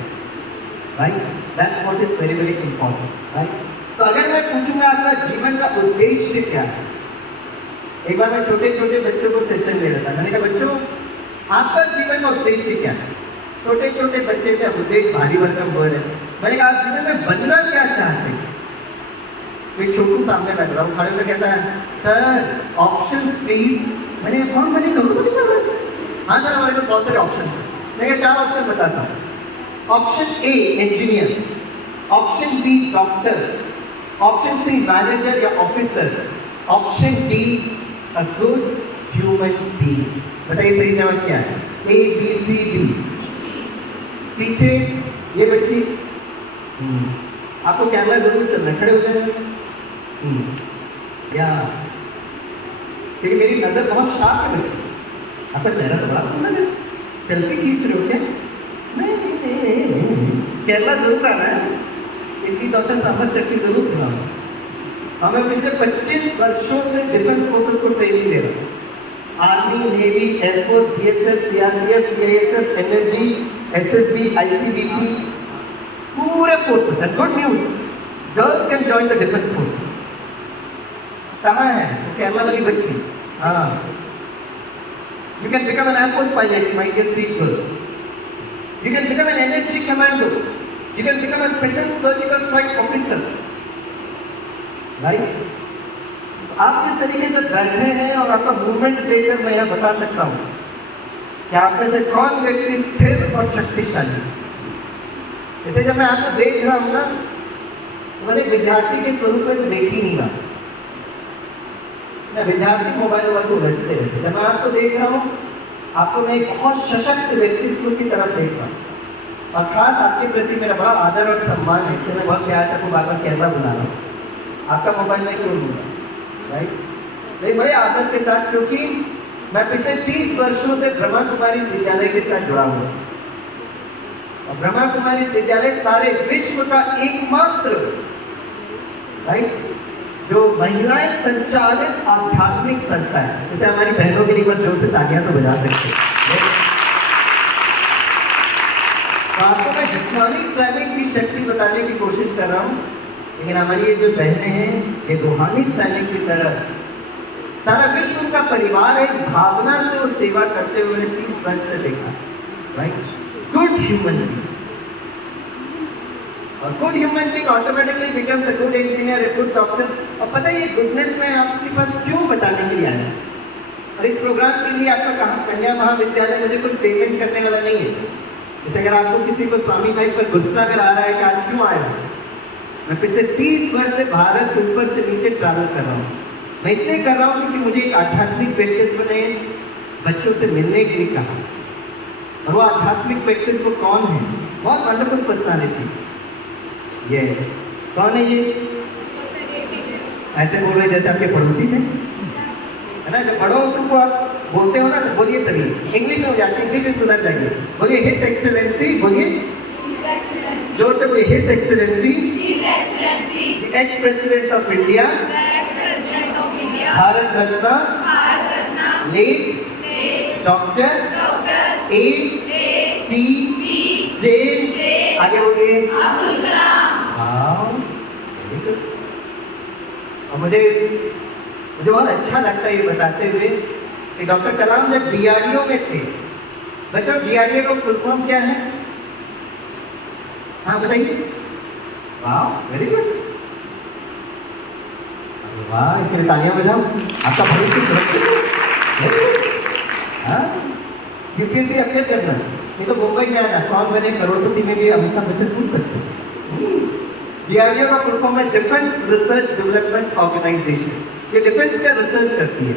right, that's what is very very important, right. तो अगर मैं पूछूंगा आपका जीवन का उद्देश्य क्या है, एक बार मैं छोटे छोटे बच्चों को सेशन ले रहा था, मैंने कहा बच्चों आपका जीवन का उद्देश्य क्या है? छोटे छोटे बच्चे थे, उद्देश्य भारी भरकम वर्ड है। मैंने कहा आप जीवन में बनना क्या चाहते हैं? एक छोटू सामने बैठ रहा हूँ, खड़े होकर कहता है सर ऑप्शंस प्लीज। मैंने कौन बने करोड़पति क्या बने? हाँ सर हमारे पास बहुत सारे ऑप्शन है। मैं 4 ऑप्शन बताता हूँ। Option A engineer, option B doctor, option C manager या officer, option D a good human being. बताइए सही जवाब क्या है? A B C D. पीछे ये बच्ची, आपको कैमरा जरूर चलना है, खड़े हो जाए या, क्योंकि मेरी नजर बहुत शार्प है बच्ची। आपका चेहरा तो बड़ा सुंदर है, सेल्फी खींच रहे हो क्या? नहीं, कैमरा जरूर आना है, इनकी दौशा सफर चक्की जरूर दिलाऊंगा। हमें पिछले 25 वर्षों से डिफेंस फोर्सेस को ट्रेनिंग दे रहा हूँ। Army, navy, air force, BSF, CRPF, CISF, NSG, SSB, ITBP, पूरे forces. And good news, girls can join the defence forces. कहाँ है वो केरला वाली बच्ची? हाँ, you can become an air force pilot, my dear sweet girl. You can become an NSG commando, you can become a special surgical strike officer, right. आप किस तरीके से बैठे हैं और आपका मूवमेंट देखकर मैं यह बता सकता हूँ कि आप में से कौन व्यक्ति स्थिर और शक्तिशाली। जैसे जब मैं आपको देख रहा हूँ ना, तो मैंने विद्यार्थी के स्वरूप में देख ही नहीं रहा। मैं विद्यार्थी मोबाइल से उलझते रहते, जब मैं आपको देख रहा हूँ, आपको मैं एक बहुत सशक्त व्यक्तित्व की तरफ देख रहा हूँ। और खास आपके प्रति मेरा बड़ा आदर और सम्मान है, इसलिए मैं बहुत प्यार से आपको बार बार कैमरा बुला रहा हूँ। आपका मोबाइल नहीं क्यों लूँगा, राइट। लेकिन बड़े आदर के साथ, क्योंकि मैं पिछले 30 वर्षों से ब्रह्मा कुमारी विद्यालय के साथ जुड़ा हुआ हूँ। और ब्रह्मा कुमारी विद्यालय सारे विश्व का एकमात्र, राइट, जो महिलाएं संचालित आध्यात्मिक संस्था है। जैसे हमारी बहनों के लिए पर जोर से तालियां तो बजा सकते हैं। तो आपको मैं जिस्मानी सैनिक की शक्ति बताने की कोशिश कर रहा हूँ, लेकिन हमारी ये जो बहनें हैं, ये रूहानी सैनिक की तरह सारा विश्व उनका परिवार है। इस भावना से वो सेवा करते हुए 30 वर्ष से देखा, राइट। गुड ह्यूमन बीइंग, और good human being automatically becomes a good engineer, a good doctor. और पता है ये गुडनेस मैं आपके पास क्यों बताने के लिए आया, और इस प्रोग्राम के लिए आपका कहाँ कन्या महाविद्यालय मुझे कोई पेमेंट करने वाला नहीं है। जैसे अगर आपको किसी को स्वामी भाई पर गुस्सा अगर आ रहा है कि आज क्यों आया, मैं पिछले 30 वर्ष से भारत ऊपर से नीचे ट्रैवल कर रहा हूँ। मैं इसलिए कर रहा हूँ क्योंकि मुझे एक आध्यात्मिक व्यक्तित्व ने बच्चों से मिलने के लिए कहा, और वो आध्यात्मिक व्यक्तित्व कौन है? बहुत वंडरफुल पर्सनालिटी। यस, कौन है ये? ऐसे बोल रहे जैसे आपके पड़ोसी थे, है ना? जब बड़ों को आप बोलते हो ना तो बोलिए सभी, इंग्लिश में हो जाती है, इंग्लिश में सुधर जाइए। बोलिए हिज एक्सेलेंसी, बोलिए जोर से बोलिए, his excellency the ex president of India, Bharat Ratna late doctor A P J, आगे बोलिए अब्दुल कलाम। और मुझे बहुत अच्छा लगता है ये बताते हुए कि डॉक्टर कलाम जब DRDO में थे, बच्चों DRDO का फुल फॉर्म क्या है? हाँ बताइए। वाह, वेरी गुड, वाह, इसके लिए तालियां बजाओ। आपका भविष्य सुरक्षित है। हाँ, UPSC अपियर करना, नहीं तो मुंबई में आना, कौन बने करोड़पति में भी अमिताभ बच्चन सुन सकते हैं। DRDO का फुल फॉर्म है डिफेंस रिसर्च डेवलपमेंट ऑर्गेनाइजेशन। ये डिफेंस का रिसर्च करती है।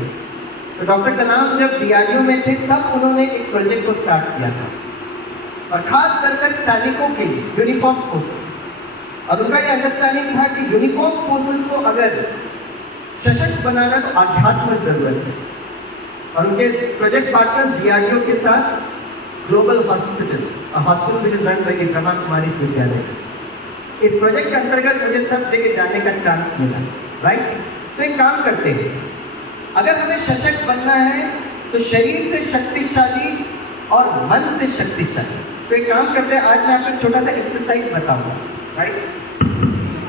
तो डॉक्टर कलाम जब DRDO में थे तब उन्होंने एक प्रोजेक्ट को स्टार्ट किया था, और खास कर सैनिकों के लिए, यूनिफॉर्म फोर्सेस। और उनका ये अंडरस्टैंडिंग था कि यूनिफॉर्म फोर्सेस को अगर सशक्त बनाना तो आध्यात्म जरूरत है। और उनके प्रोजेक्ट पार्टनर्स DRDO के साथ global hospital which is run by the Brahma Kumari Vidyalaya. इस प्रोजेक्ट के अंतर्गत मुझे सब जगह जाने का चांस मिला, राइट? तो एक काम करते हैं, अगर हमें सशक्त बनना है तो शरीर से शक्तिशाली और मन से शक्तिशाली। तो एक काम करते हैं, आज मैं आपको एक छोटा सा एक्सरसाइज बताऊंगा, राइट?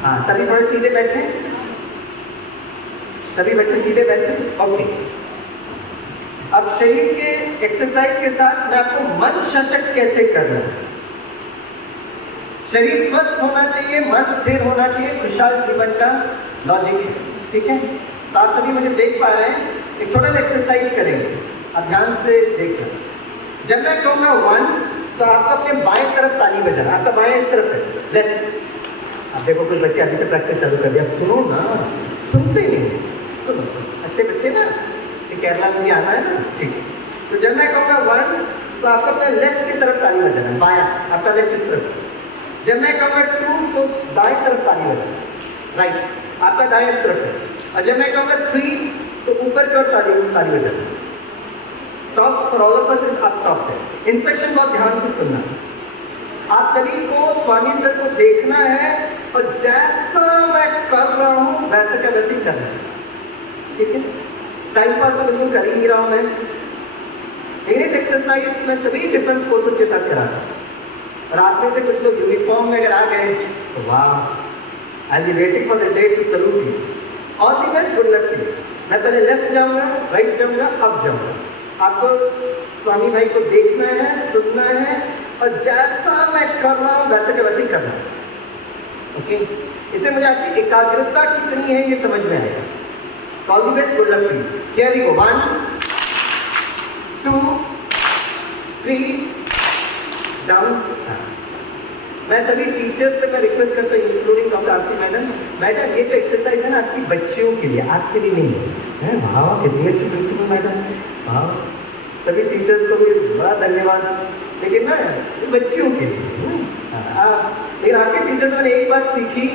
हाँ, सभी थोड़े सीधे बैठे, सभी बच्चे सीधे बैठे, ओके। अब शरीर के एक्सरसाइज के साथ मैं आपको मन सशक्त कैसे करना है। शरीर स्वस्थ होना चाहिए, मन स्थिर होना चाहिए, खुशहाल जीवन का लॉजिक है, ठीक है? तो आप सभी मुझे देख पा रहे हैं, एक छोटा सा एक्सरसाइज करेंगे, आप ध्यान से देखना। जब मैं कहूँगा 1 तो आपको अपने बाएं तरफ ताली बजाना, आपका बाएं इस तरफ है, लेफ्ट। अब देखो कुछ बच्चे अभी से प्रैक्टिस चालू कर दिया, सुनो ना, सुनते नहीं, सुनो, अच्छे बच्चे ना, ये केरला में भी आना है ना, ठीक है? तो जब मैं कहूँगा 1 तो आपको अपने लेफ्ट की तरफ ताली बजाना, बायां, आपका लेफ्ट इस तरफ। जब मैं कहूँगा 2 तो दाएं तरफ ताली बजाना, राइट, आपका दाएं इस तरफ है। और जब मैं कहूँगा 3 तो ऊपर की ओर ताली बजाना। Top for all of us is up top है। इंस्ट्रक्शन बहुत ध्यान से सुनना। आप सभी को स्वामी सर को देखना है और जैसा मैं कर रहा हूँ वैसा का वैसे ही करना है, ठीक है? टाइम पास तो बिल्कुल कर ही नहीं रहा हूँ मैं। इस एक्सरसाइज में सभी डिफेंस फोर्सेस के साथ करा रहा हूँ, और आप में से कुछ लोग यूनिफॉर्म में अगर आ गए तो वाह, I be waiting for the day to salute you. All the best, good luck to you. मैं पहले लेफ्ट जाऊँगा, राइट जाऊँगा, अब जाऊँगा। आपको स्वामी भाई को देखना है, सुनना है, और जैसा मैं कर रहा हूँ वैसे के वैसे ही करना है, ओके? इससे मुझे आपकी एकाग्रता कितनी है ये समझ में आएगा। All the best, good luck to you. Here we go, 1 2 3 down. मैं सभी टीचर्स से मैं रिक्वेस्ट करता हूँ, इंक्लूडिंग डॉक्टर आरती मैडम, ये तो एक्सरसाइज है ना आपकी बच्चियों के लिए, आपके लिए नहीं है। वाह, कितनी अच्छी प्रिंसिपल मैडम, वाह। सभी टीचर्स को भी बड़ा धन्यवाद, लेकिन ना ये बच्चियों के लिए। लेकिन आपके टीचर्स ने एक बात सीखी,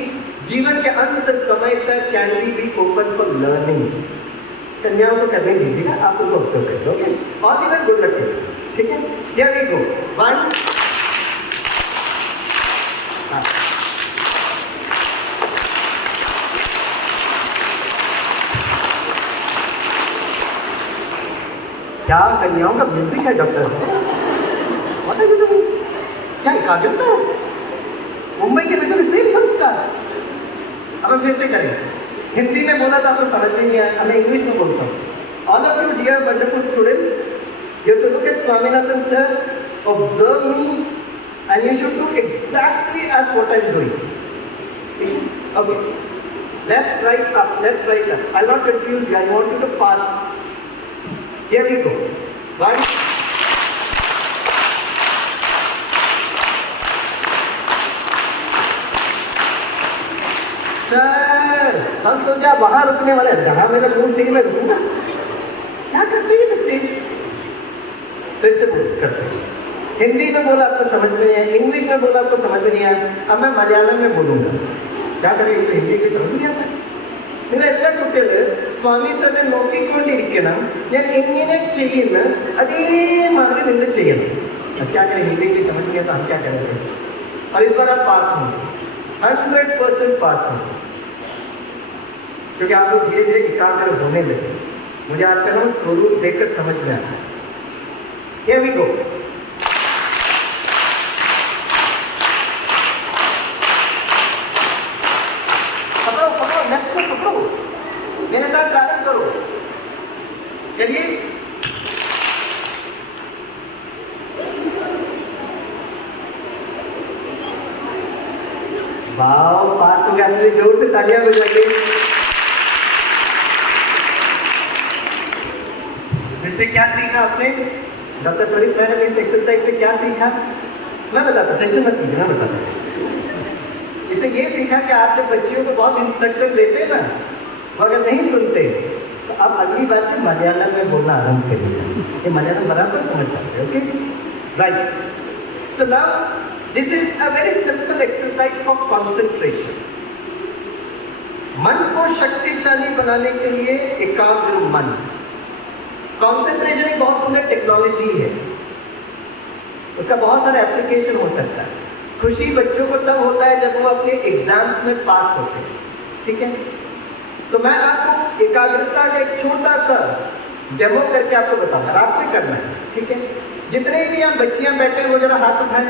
जीवन के अंत समय तक candy be open for learning. कन्याओं को करने दीजिएगा, आप उनको ऑब्जर्व करें, okay? All the best, good luck, ठीक है? हियर वी गो, 1 क्या कन्याओं का म्यूजिक है डॉक्टर? क्या एकाग्रता है? मुंबई के बेटों में सेम संस्कार। अब हम फिर से करें, हिंदी में बोला था आपको समझ में नहीं आया, मैं इंग्लिश में बोलता हूँ। All of you dear wonderful students, you have to look at Swaminathan sir, observe me, and you should do exactly as what I'm doing. Okay. Left, right, up, left, right, up. I'll not confuse you. I want you to pass. Here we go. 1 2 हम सोचा वहां रुकने वाले, जहां मेरा mood चाहिए मैं रुकूंगा। क्या करते हैं बच्चे? फिर से करते हैं। हिंदी में बोला आपको समझ में नहीं आया, इंग्लिश में बोला आपको समझ में नहीं आया, अब मैं मलयालम में बोलूंगा, क्या करें? हिंदी की समझ नहीं आता। നിങ്ങൾ എല്ലാ കുട്ടികളും സ്വാമി സാറിന്റെ നോക്കിക്കൊണ്ടിരിക്കണം, ഞാൻ എങ്ങനെ ചെയ്യുന്ന അതേമാതിരി നിങ്ങൾ ചെയ്യണം। अब क्या करें? हिंदी की समझ नहीं आता, हम क्या करेंगे? और इस बार आप पास होंगे, 100% पास होंगे, क्योंकि आप लोग धीरे धीरे एकाग्र होने लगे। मुझे आपका ना स्वरूप देखकर समझ में आता है। Here we go. पकड़ो पकड़ो, लेफ्ट को पकड़ो, मेरे साथ ट्रैवल करो। चलिए, वाओ, पास हो गया। आपसे जोर से तालियां बजाइए। इससे क्या सीखा आपने? डॉक्टर स्वरूप मैडम, इस एक्सरसाइज से क्या सीखा? मैं बताता, टेंशन मत कीजिए, मैं बताता। इससे ये सीखा कि आप जब बच्चियों को बहुत इंस्ट्रक्शन देते हैं ना, वो अगर नहीं सुनते तो आप अगली बार से मलयालम में बोलना आरंभ करिए। ये मलयालम बराबर समझ जाते हैं। Okay, right. So now this is a very simple exercise for concentration. मन को शक्तिशाली बनाने के लिए एकाग्र मन। कंसंट्रेशन एक बहुत सुंदर टेक्नोलॉजी है, उसका बहुत सारा एप्लीकेशन हो सकता है। खुशी बच्चों को तब होता है जब वो अपने एग्जाम्स में पास होते हैं, ठीक है? तो मैं आपको एकाग्रता का एक छोटा सा डेमो करके आपको बताऊंगा, आपको ही करना है, ठीक है? जितने भी आप बच्चियां बैठे हैं वो जरा हाथ उठाएं,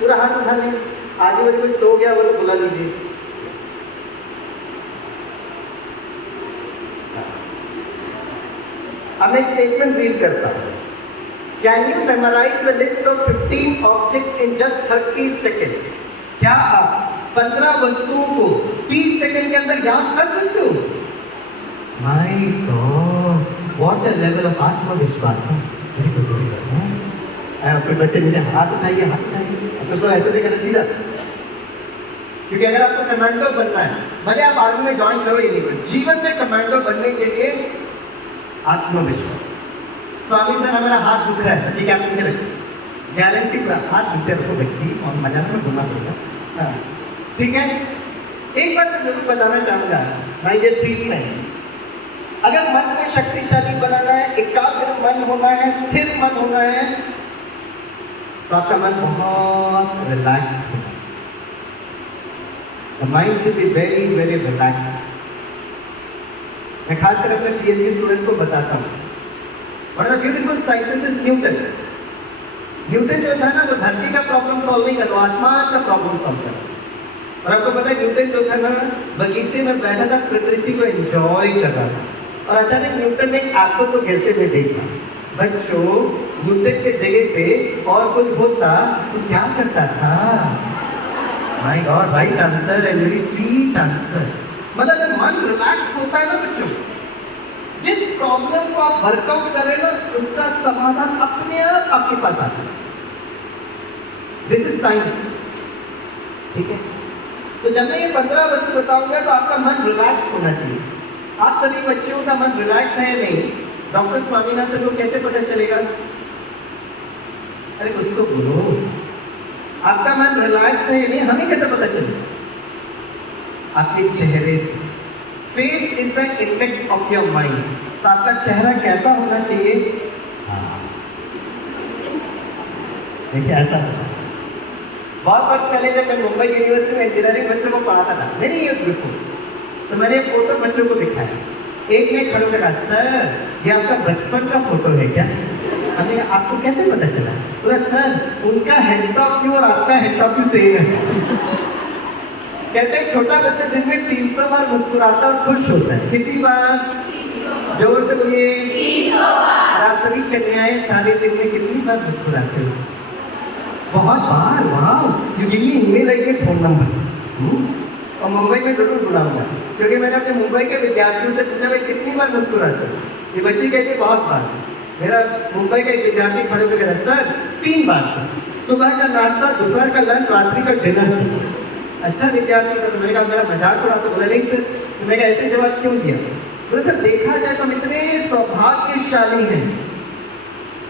पूरा हाथ उठा लें। आजू बाजू कोई सो गया वो तो बुला लीजिए। अब मैं स्टेटमेंट रीड करता हूँ। Can you memorise the list of 15 objects in just 30 seconds? क्या आप 15 वस्तुओं को 30 सेकेंड के अंदर याद कर सकते हो? My God, what a level of आत्मविश्वास है। आपके बच्चे नीचे हाथ उठाइए, हाथ उठाइए, उसको ऐसे से करना सीधा, क्योंकि अगर आपको कमांडो बनना है, भले आप आर्मी में ज्वाइन करो ये नहीं करो, जीवन में कमांडो बनने के लिए आत्मविश्वास। स्वामी सर हमारा हाथ दुख रहा है, ठीक है, आप नीचे रखिए, गारंटी पूरा हाथ नीचे रखो बच्ची, और मजा में घूमना पड़ेगा। हाँ, ठीक है। एक बात मैं जरूर बताना चाहूँगा, मैं ये ट्रीटमेंट, अगर मन को शक्तिशाली बनाना है, एकाग्र मन होना है, स्थिर मन होना है, तो आपका मन बहुत रिलैक्स होना है। The mind should be very very relaxed. मैं खासकर अपने PhD स्टूडेंट्स को बताता हूँ। One of the beautiful scientists is Newton. Newton जो था ना, वो धरती का प्रॉब्लम सॉल्व नहीं कर रहा, आसमान का प्रॉब्लम सॉल्व कर रहा। और आपको पता है न्यूटन जो था ना, बगीचे में बैठा था, प्रकृति को एंजॉय कर रहा था, और अचानक न्यूटन ने आंखों को गिरते हुए देखा। बच्चों, न्यूटन के जगह पे और कुछ होता तो क्या करता था? My God, right answer and very sweet answer. मतलब जब मन रिलैक्स होता है ना बच्चों, जिस प्रॉब्लम को आप वर्कआउट करें ना, उसका समाधान अपने आप आपके पास आता है। दिस इज साइंस, ठीक है? तो जब मैं ये 15 वस्तु बताऊंगा तो आपका मन रिलैक्स होना चाहिए। आप सभी बच्चियों का मन रिलैक्स है नहीं, डॉक्टर स्वामीनाथन को कैसे पता चलेगा? अरे कुछ तो बोलो, आपका मन रिलैक्स है नहीं, हमें कैसे पता चलेगा? आपके चेहरे से। Face is the index of your mind. तो आपका चेहरा कैसा होना चाहिए? देखिए ऐसा। बहुत वक्त पहले जब मैं मुंबई यूनिवर्सिटी में इंजीनियरिंग बच्चों को पढ़ाता था, मेनी ईयर्स बिफोर, तो मैंने फोटो बच्चों को दिखाया। एक ने खड़े होकर कहा, सर ये आपका बचपन का फोटो है क्या? हमने कहा, आपको कैसे पता चला? बोला, सर उनका हेड टॉप व्यू और आपका हेड टॉप व्यू सेम है। कहते हैं छोटा बच्चा दिन में 300 बार मुस्कुराता और खुश होता है। कितनी बार? जोर से बोलिए। 300 बार। और आप सभी कन्याएं सारे दिन में कितनी बार मुस्कुराते हो? बहुत बार। वाह, you give me email ID, phone number, और मुंबई में जरूर बुलाऊंगा, क्योंकि मैंने अपने मुंबई के विद्यार्थियों से पूछा, भाई कितनी बार मुस्कुराते हो? ये बच्ची कहती है बहुत बार। मेरा मुंबई का एक विद्यार्थी खड़े होकर, सर 3 बार, सुबह का नाश्ता, दोपहर का लंच, रात्रि का डिनर से। अच्छा विद्यार्थी था, तो मैंने कहा मेरा मजाक उड़ा, तो बोला नहीं सर। तो मैंने ऐसे जवाब क्यों दिया? तो सर देखा जाए तो हम इतने सौभाग्यशाली हैं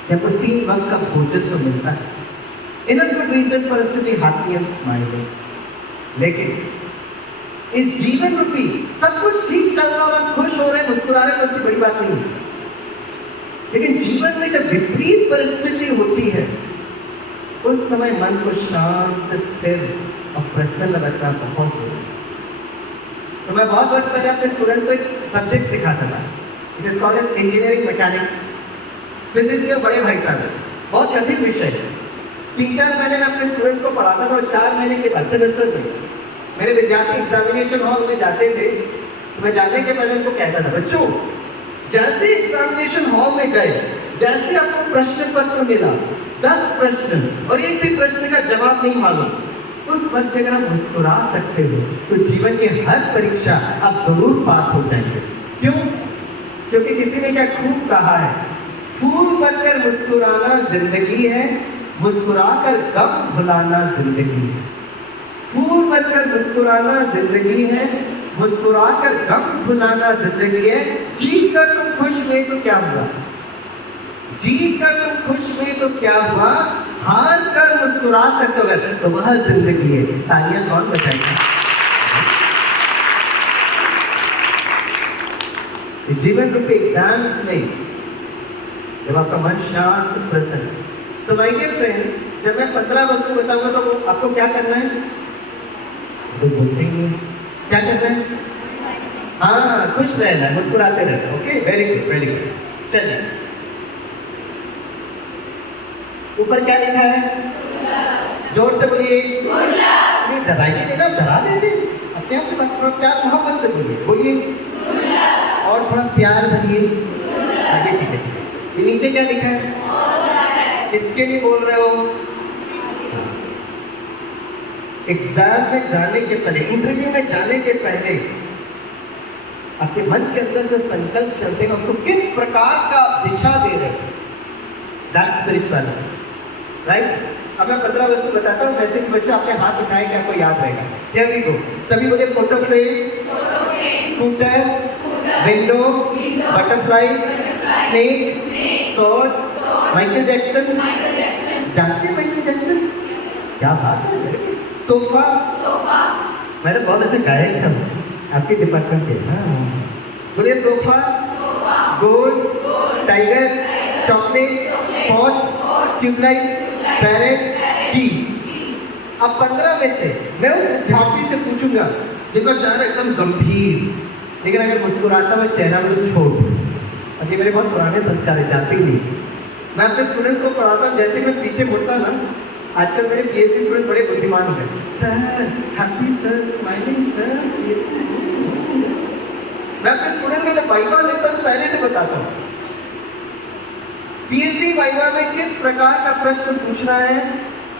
कि हमको 3 वक्त का भोजन तो मिलता है। Enough good reason for us to be happy and smiling. लेकिन इस जीवन रूपी सब कुछ ठीक चल रहा और हम खुश हो रहे हैं, मुस्कुरा रहे हैं, कोई सी बड़ी बात नहीं है। लेकिन जीवन में जब विपरीत परिस्थिति होती है उस समय मन को शांत, स्थिर और प्रसन्न रखना बहुत जरूरी है। तो मैं बहुत वर्ष पहले अपने स्टूडेंट्स को एक सब्जेक्ट सिखाता था। It is called as engineering mechanics. Physics के बड़े भाई साहब हैं, बहुत कठिन विषय है। 3-4 महीने में अपने स्टूडेंट्स को पढ़ाता था और 4 महीने के बाद सेमेस्टर में मेरे विद्यार्थी एग्जामिनेशन हॉल में जाते थे तो मैं जाने के पहले उनको कहता था, बच्चों जैसे एग्जामिनेशन हॉल में गए, जैसे आपको प्रश्न पत्र मिला 10 प्रश्न और एक भी प्रश्न का जवाब नहीं मालूम, उस वक्त अगर आप मुस्कुरा सकते हो तो जीवन की हर परीक्षा आप जरूर पास हो जाएंगे। क्यों? क्योंकि किसी ने क्या खूब कहा है, फूल बनकर मुस्कुराना जिंदगी है, मुस्कुराकर गम भुलाना जिंदगी है। फूल बनकर मुस्कुराना जिंदगी है, मुस्कुराकर गम भुलाना जिंदगी है। जीत कर तुम खुश हुए तो क्या हुआ, जीत कर तुम खुश हुए तो क्या हुआ, हार कर मुस्कुरा सकते हो अगर तो वह जिंदगी है। तालियां कौन बजाएगा? जीवन रूपी एग्जाम्स में जब आपका मन शांत प्रसन्न। सो माय डियर फ्रेंड्स, जब मैं 15 वस्तु बताऊंगा तो आपको क्या करना है? तो बोलते ही क्या करना है? हाँ, खुश रहना है, मुस्कुराते रहना। Okay, very good, very good. चलिए, ऊपर क्या लिखा है? जोर से बोलिए। डराइए नहीं ना, डरा देंगे। अपने आप से थोड़ा प्यार मोहब्बत से बोलिए, बोलिए और थोड़ा प्यार भरिए। आगे ठीक है। ये नीचे क्या लिखा है? किसके लिए बोल रहे हो? एग्जाम में जाने के पहले, इंटरव्यू में जाने के पहले आपके मन के अंदर जो संकल्प चलते हैं उसको किस प्रकार का दिशा दे रहे हैं? That's spiritual, right? अब मैं 15 वस्तु बताता हूँ, वैसे कि बच्चों आपने हाथ उठाए कि आपको याद रहेगा। हियर वी गो। सभी बोले photo frame, scooter, window, butterfly, snake, sword, Michael Jackson. जानते हैं माइकल जैक्सन? क्या बात है। सोफा, मैंने बहुत अच्छा गायक था आपके डिपार्टमेंट के। हाँ, बोलिए sofa, gold, tiger, chocolate, pot, tubelight, parrot, tea. अब 15 में से मैं उस विद्यार्थी से पूछूंगा जिनका चेहरा एकदम गंभीर लेकिन अगर मुस्कुराता हुआ चेहरा में तो छोड़। अब ये मेरे बहुत पुराने संस्कार है, जाते ही नहीं। मैं अपने स्टूडेंट्स को पढ़ाता हूँ, जैसे मैं पीछे मुड़ता ना, आजकल मेरे पीएचडी स्टूडेंट बड़े बुद्धिमान हो गए। Sir happy sir, smiling sir. मैं अपने स्टूडेंट को जब वाइवा लेता हूँ तो पहले से बताता हूँ पीएचडी वाइवा में किस प्रकार का प्रश्न पूछना है।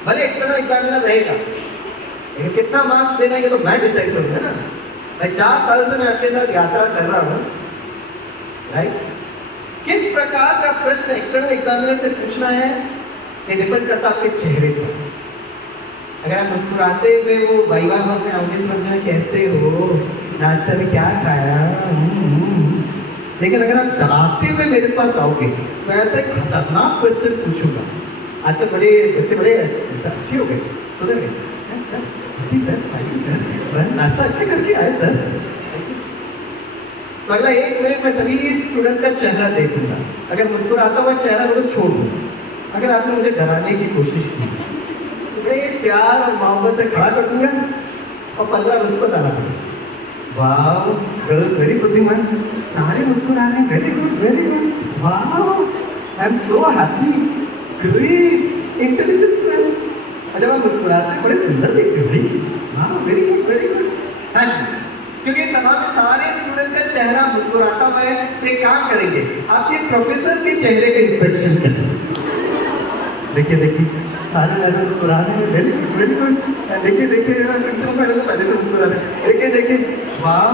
भले एक्सटर्नल एग्जामिनर रहेगा लेकिन कितना मार्क्स देना है तो मैं डिसाइड करूँगा ना। मैं 4 साल से मैं आपके साथ यात्रा कर रहा हूँ, राइट? किस प्रकार का प्रश्न एक्सटर्नल एग्जामिनर से पूछना है ये डिपेंड करता है आपके चेहरे पर। अगर आप मुस्कुराते हुए वो वाइवा हॉल में आओगे तो समझना कैसे हो, नाश्ते में क्या खाया। लेकिन अगर आप डराते हुए मेरे पास आओगे तो ऐसा एक खतरनाक क्वेश्चन पूछूंगा। आजकल बड़े बच्चे बड़े अच्छे हो गए, सुधर गए। सर स्माइली सर, नाश्ता अच्छा करके आए सर। तो अगला 1 मिनट में सभी स्टूडेंट्स का चेहरा देखूंगा। अगर मुस्कुराता हुआ चेहरा हो तो छोड़ दूँ। अगर आपने मुझे डराने की कोशिश की तो मैं प्यार और मोहब्बत से खड़ा कर दूंगा और 15 वस्तु बताना पड़ेगा। वाह, गर्ल्स वेरी बुद्धिमान, सारे मुस्कुरा रहे हैं, वेरी गुड वेरी गुड, वाह, आई am so happy, great, intelligence. और जब आप मुस्कुराते हैं बड़े सुंदर दिखते हो भाई, वाह, वेरी गुड वेरी गुड। हाँ जी, क्योंकि सभा में सारे स्टूडेंट्स का चेहरा मुस्कुराता हुआ है। एक काम करेंगे, आपके प्रोफेसर के चेहरे का इंस्पेक्शन करें। देखिए देखिए सारे मैडम मुस्कुरा रहे हैं, वेरी गुड वेरी गुड। देखिए देखिए प्रिंसिपल मैडम तो पहले से मुस्कुरा रहे हैं, देखिए देखिए, वाह।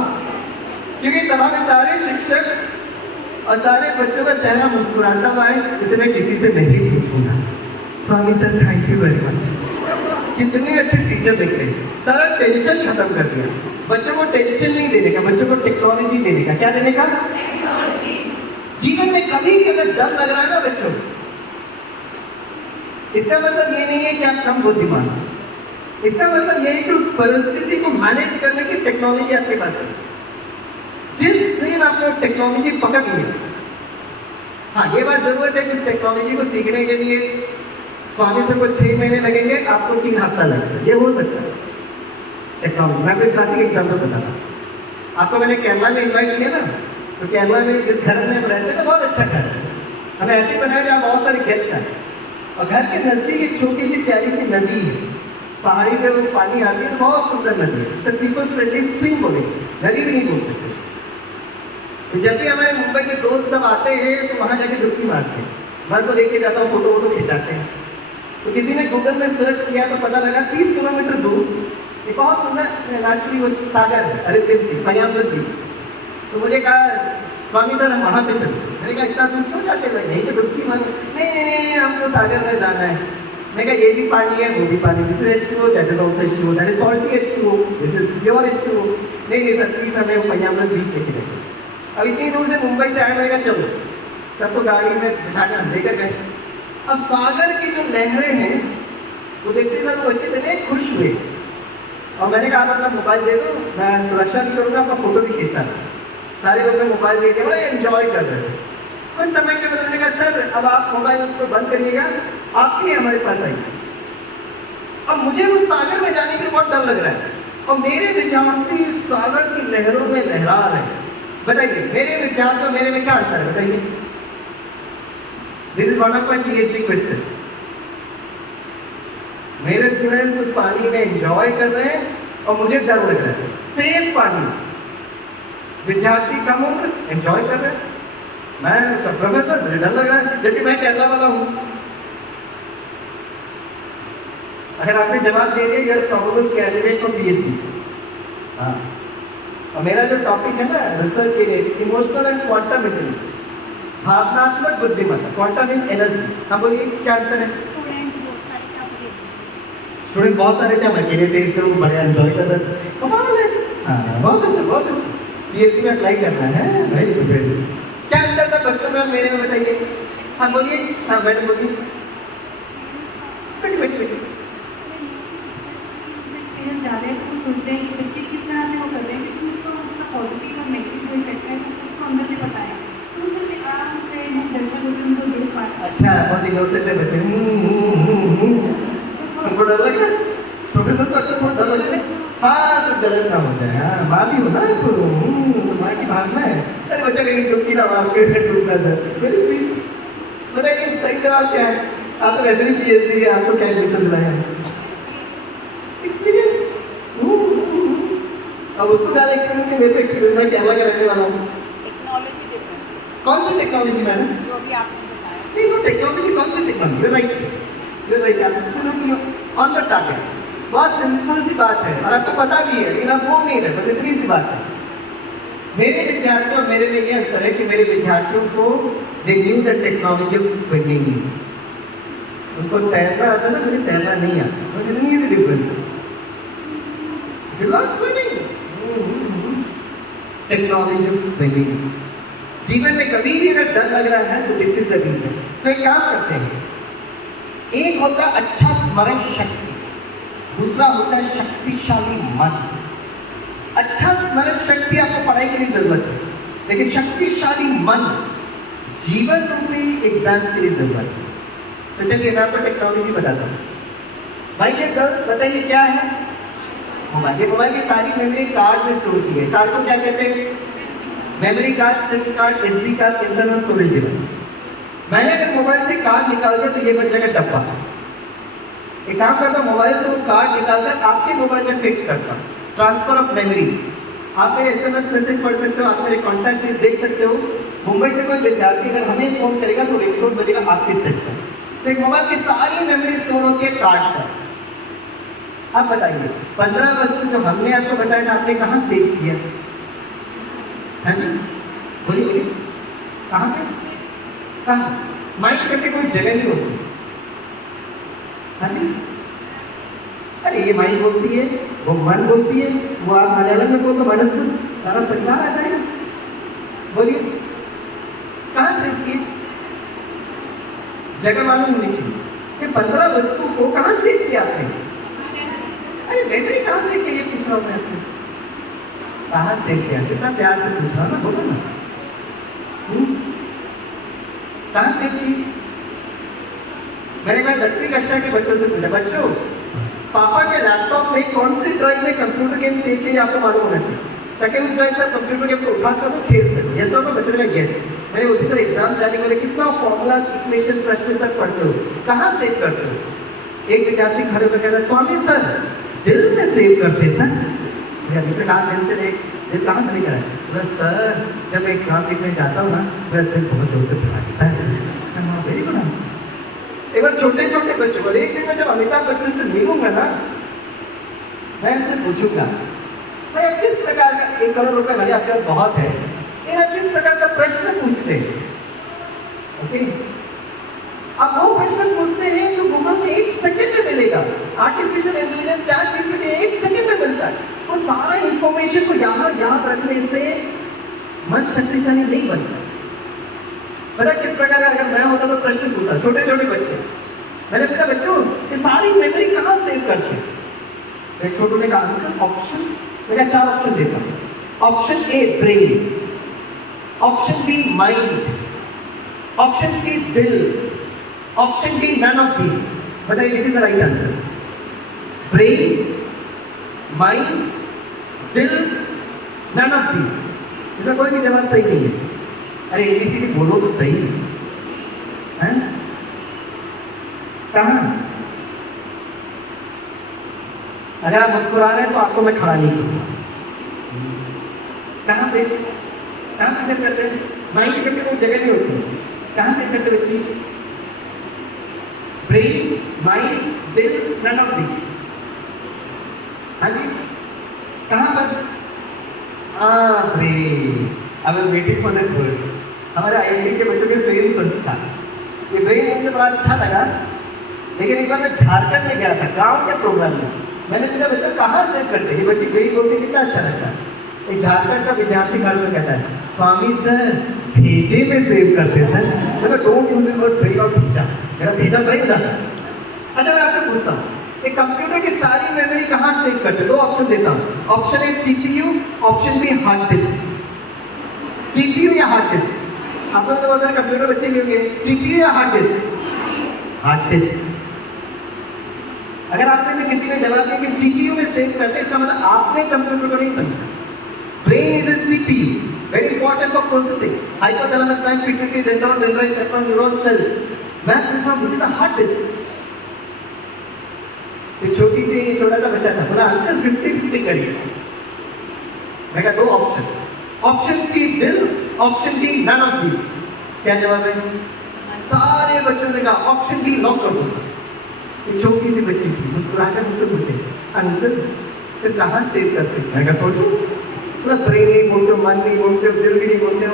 क्योंकि सभा में सारे शिक्षक और सारे बच्चों का चेहरा मुस्कुराता हुआ है, इसे मैं किसी से नहीं पूछूंगा। Swami sir, thank you very much. कितने अच्छे टीचर निकले, सारा टेंशन खत्म कर दिया। बच्चों को टेंशन नहीं देने का, बच्चों को टेक्नोलॉजी देने का। क्या देने का? जीवन में कभी भी अगर डर लग रहा है ना बच्चों, इसका मतलब ये नहीं है कि आप कम बुद्धिमान हैं। इसका मतलब ये है कि उस परिस्थिति को मैनेज करने की टेक्नोलॉजी आपके पास है। जिस दिन आपने टेक्नोलॉजी पकड़ ली है, हाँ ये बात जरूरत है कि उस टेक्नोलॉजी को सीखने के लिए स्वामी सर को 6 महीने लगेंगे, आपको 3 हफ्ता लगेगा, ये हो सकता है टेक्नोलॉजी। मैं कोई क्लासिक एग्जाम्पल बताता हूँ आपको। मैंने केरला में इन्वाइट किया ना, तो केरला में जिस घर में हम रहते हैं ना, बहुत अच्छा घर है, हमें ऐसे बनाया जहाँ बहुत सारे गेस्ट आए, और घर के नजदीक एक छोटी सी प्यारी सी नदी है, पहाड़ी से वो पानी आती है, तो बहुत सुंदर नदी है। सर पीपल फ्रेंडली स्प्रिंग बोलेंगे, नदी भी नहीं बोल सकते। तो जब भी हमारे मुंबई के दोस्त सब आते हैं तो वहाँ जाके डुबकी मारते हैं, मैं तो लेके जाता हूँ, फोटो वोटो खिंचाते हैं। तो किसी ने गूगल में सर्च किया तो पता लगा 30 किलोमीटर दूर एक बहुत सुंदर नेचुरली वो सागर है, अरेबियन सी, पयामर बीच। तो मुझे कहा स्वामी सर हम वहाँ पे चलते। मैंने कहा इतना दूर क्यों जाते भाई, यहीं पे डुबकी मारो। नहीं हमको सागर में जाना है। मैं कहा ये भी पानी है, वो भी पानी, this is H2O, that is also H2O, that is salty H2O, this is pure H2O। नहीं सर प्लीज हमें वो पयामर बीच लेके जाइए। अब इतनी दूर से मुंबई से आए, मैंने कहा चलो, सबको गाड़ी में बिठा कर लेकर गए। अब सागर की जो लहरें हैं वो देखते साथ वो बच्चे इतने खुश हुए, और मैंने कहा आप अपना मोबाइल दे दो, मैं सुरक्षा भी करूँगा, आपका फोटो भी खींचता। सारे लोग मोबाइल दे के बड़े एंजॉय कर रहे थे। कुछ समय के बाद मैंने कहा सर अब आप मोबाइल को बंद करिएगा, आप भी हमारे पास आइए। अब मुझे उस सागर में जाने के लिए बहुत डर लग रहा है, और मेरे विद्यार्थी सागर की लहरों में लहरा रहे हैं। बताइए मेरे विद्यार्थियों मेरे में क्या अंतर है, बताइए। This is one of my PhD question. मेरे स्टूडेंट्स उस पानी में एंजॉय कर रहे हैं और मुझे डर लग रहा है। सेम पानी, विद्यार्थी कम उम्र एंजॉय कर रहे हैं, मैं प्रोफेसर मुझे डर लग रहा है, जबकि मैं केरला वाला हूँ। अगर आपने जवाब दे दिया your probable candidate for PhD। हाँ, और मेरा जो टॉपिक है ना रिसर्च के लिए, इमोशनल एंड क्वांटम इंटेलिजेंस, भावनात्मक बुद्धिमत्ता। Quantum is energy. हाँ बोलिए क्या अंतर है? स्टूडेंट बहुत सारे थे, हम अकेले थे, इसलिए वो बड़े एंजॉय कर रहे थे। कमाल है। हाँ बहुत अच्छा बहुत अच्छा। PhD में अप्लाई करना है भाई। क्या अंतर था बच्चों में और मेरे में, बताइए। हाँ बोलिए। हाँ मैडम बोलिए। बैठिए ज़्यादा तो सोचते हैं कि बच्चे किस तरह से वो करते हैं, क्योंकि उसको उसका पॉजिटिव और नेगेटिव जो इफेक्ट है उसको अंदर से बताएं, तो उससे आराम से हम दर्शक होकर उनको देख पाते हैं। अच्छा बहुत इनोसेंट है बच्चे। उनको डर लग रहा है, प्रोफेसर साहब को डर लग रहा है। हाँ तो गलत ना हो जाए। हाँ माँ भी हो ना, माँ की भावना है। अरे बच्चा कहीं डुबकी ना मार के डूब ना जाए। Very sweet. बताइए सही जवाब क्या है? आप तो वैसे भी PhD है, आपको क्या एडमिशन दिलाया है? एक्सपीरियंस। अब उसको ज़्यादा एक्सपीरियंस नहीं, मेरे को एक्सपीरियंस, मैं केरला का रहने वाला हूँ। टेक्नोलॉजी डिफरेंस कौन सी टेक्नोलॉजी मैडम? जो भी आपने बताया। नहीं वो टेक्नोलॉजी कौन सी technology? Right absolutely on the target. बहुत सिंपल सी बात है और आपको पता भी है, लेकिन आप वो नहीं रहे, बस इतनी सी बात है। मेरे विद्यार्थियों और मेरे में ये अंतर है कि मेरे विद्यार्थियों को they knew the technology of swimming. उनको तैरना आता ना, मुझे तैरना नहीं आता, बस इतनी सी डिफरेंस है। You love swimming. Technology of swimming. जीवन में कभी भी अगर डर लग रहा है तो दिस इज द रीजन। तो एक काम करते हैं, एक होता है अच्छा स्मरण शक्ति, दूसरा होता है शक्तिशाली मन। अच्छा स्मरण शक्ति आपको पढ़ाई के लिए जरूरत है, लेकिन शक्तिशाली मन जीवन रूपी एग्जाम्स के लिए जरूरत है। तो चलिए मैं आपको टेक्नोलॉजी बताता हूँ। भाई ये गर्ल्स बताइए क्या है? मोबाइल। ये मोबाइल की सारी मेमोरी कार्ड में स्टोर की है। कार्ड को क्या कहते हैं? Memory card, SIM card, SD card, internal storage device. मैंने अगर मोबाइल से कार्ड निकाल दिया तो ये बन जाएगा डब्बा। एक काम करता हूँ, मोबाइल से वो कार्ड निकालकर आपके मोबाइल में फिक्स करता हूँ। Transfer of memories. आप मेरे SMS मैसेज पढ़ सकते हो, आप मेरे कॉन्टैक्ट लिस्ट देख सकते हो। मुंबई से कोई विद्यार्थी अगर हमें फोन करेगा तो रिंगटोन बजेगा आपके सेट पर। तो एक मोबाइल की सारी मेमोरी स्टोर होती है कार्ड पर। आप बताइए 15 वस्तु जो हमने आपको बताया था, आपने कहाँ सेव किया? हाँ जी बोलिए कहाँ पे? कहाँ? माइंड करके कोई जगह नहीं होती। हाँ जी अरे ये माइंड बोलती है, वो मन बोलती है, वो आप मलयालम में बोल तो मनस्सु, सारा परिवार आ जाएगा। बोलिए कहाँ से किए? जगह मालूम होनी चाहिए। ये 15 वस्तु को कहाँ से किया आपने? अरे मेमोरी कहाँ से किया, ये पूछ रहा हूँ मैं आपसे। कहाँ से किया? कितना प्यार से पूछ रहा ना, बोलो ना। कहाँ से की? मैंने 10वीं कक्षा के बच्चों से पूछा, बच्चों पापा के लैपटॉप में कौन सी ड्राइव में कंप्यूटर गेम सेव किए आपको मालूम होना चाहिए, ताकि उस ड्राइव से कंप्यूटर गेम को उठा सको, खेल सको। ये सब बच्चों ने गैस। मैंने उसी तरह एग्जाम जाने वाले कितना फॉर्मूला इक्वेशन प्रश्न तक पढ़ते हो, कहाँ सेव करते हो? एक विद्यार्थी खड़े होकर कहता है, स्वामी सर दिल में सेव करते सर। कहा दिल से दिल कहाँ से निकला है? बस सर जब एग्जाम लिखने जाता हूँ ना, मेरा दिल बहुत जोर से धड़कता है। Very good answer. एक बार छोटे छोटे बच्चों को, एक दिन मैं जब अमिताभ बच्चन से मिलूंगा ना, मैं उनसे पूछूंगा भाई आप किस प्रकार का, 1 करोड़ रुपए भले आपके पास बहुत है, लेकिन आप किस प्रकार का प्रश्न पूछते हैं? ओके, आप वो प्रश्न पूछते हैं जो गूगल में 1 सेकंड में मिलेगा। Artificial intelligence chat GPT 1 second में मिलता है। वो सारा इंफॉर्मेशन को यहाँ याद रखने से मन शक्तिशाली नहीं बनता। पता किस प्रकार का अगर मैं होता तो प्रश्न पूछता, छोटे छोटे बच्चे। मैंने पूछा बच्चों ये सारी मेमोरी कहाँ सेव करते हैं? एक छोटू ने कहा अंकल ऑप्शंस। मैं 4 ऑप्शन देता हूँ। Option A brain, option B mind, option C दिल, option D none of this. बताइए this is the right answer. Brain, mind, दिल, नन ऑफ दिस। इसमें कोई भी जवाब सही नहीं है। अरे एबीसीडी बोलो तो सही है। कहाँ? अगर आप मुस्कुरा रहे हैं तो आपको मैं खड़ा नहीं करूंगा। कहाँ पे सेट करते हैं? माइंड करके कोई जगह नहीं होती। कहाँ सेट करते बच्ची? ब्रेन, माइंड, दिल, नन ऑफ दिस। हाँ जी, कहाँ पर? ब्रेन। अब वेटिंग फॉर दैट वर्ड। हमारे आईआईटी के बच्चों के सेम संस्था। ये ब्रेन मुझे बड़ा अच्छा लगा, लेकिन एक बार मैं झारखंड में गया था गांव के प्रोग्राम में। मैंने पूछा बच्चों कहाँ सेव करते हैं? ये बच्ची ब्रेन बोलती कितना अच्छा लगता है। एक झारखंड का विद्यार्थी घर में कहता है, स्वामी सर भेजे में सेव करते सर। मैं don't use this word brain और भेजा, मेरा भेजा ब्रेन जाता है। अच्छा मैं आपसे पूछता हूँ, एक कंप्यूटर की सारी मेमोरी कहाँ सेव करते? 2 ऑप्शन देता हूँ। Option A CPU, option B hard disk. CPU या हार्ड डिस्क? आप लोग तो बहुत सारे कंप्यूटर बच्चे भी होंगे। सीपीयू या हार्ड डिस्क? Hard disk. अगर आप में से किसी ने जवाब दिया कि सीपीयू में सेव करते, इसका मतलब आपने कंप्यूटर को नहीं समझा। Brain is a CPU, very important for processing. Hypothalamus, time, pituitary, dendrite, dendrite, saffron, neuron cells. मैं पूछ रहा हूँ this is the hard disk. तो छोटा सा बच्चा था, बोला अंकल 50-50 करिए। मैं कहा 2 ऑप्शन, ऑप्शन सी दिल, option D none of this. क्या जवाब है? सारे बच्चों ने कहा ऑप्शन डी लॉक कर दो। एक छोटी सी बच्ची थी, मुस्कुराकर मुझसे पूछे अंकल फिर कहाँ सेव करते? मैं कहा सोचो, मतलब ब्रेन नहीं बोलते, मन नहीं बोलते, दिल भी नहीं बोलते,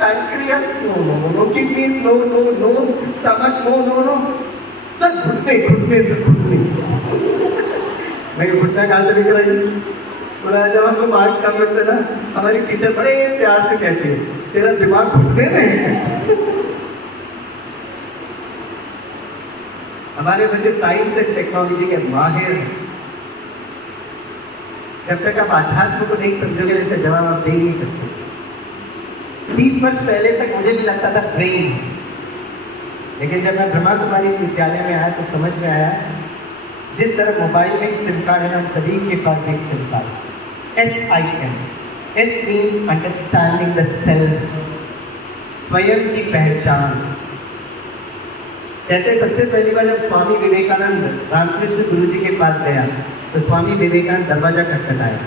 pancreas no, kidneys no no no, stomach no no no, sir घुटने से घुटने। मैं घुटना कहाँ से लेकर आई? बोला जब हम लोग मार्क्स कम करते ना, हमारी टीचर बड़े प्यार से कहती है तेरा दिमाग घुटने में है। हमारे बच्चे साइंस एंड टेक्नोलॉजी के माहिर हैं। जब तक आप आध्यात्म को नहीं समझोगे इसका जवाब आप दे नहीं सकते। 30 वर्ष पहले तक मुझे भी लगता था ब्रेन, लेकिन जब मैं ब्रह्मा कुमारी विद्यालय में आया तो समझ में आया जिस तरह मोबाइल में सिम कार्ड है, हम सभी के पास एक SIM card. SIM, S means understanding the self, स्वयं की पहचान। कहते सबसे पहली बार जब स्वामी विवेकानंद रामकृष्ण गुरु जी के पास गया तो स्वामी विवेकानंद दरवाजा खटखटाया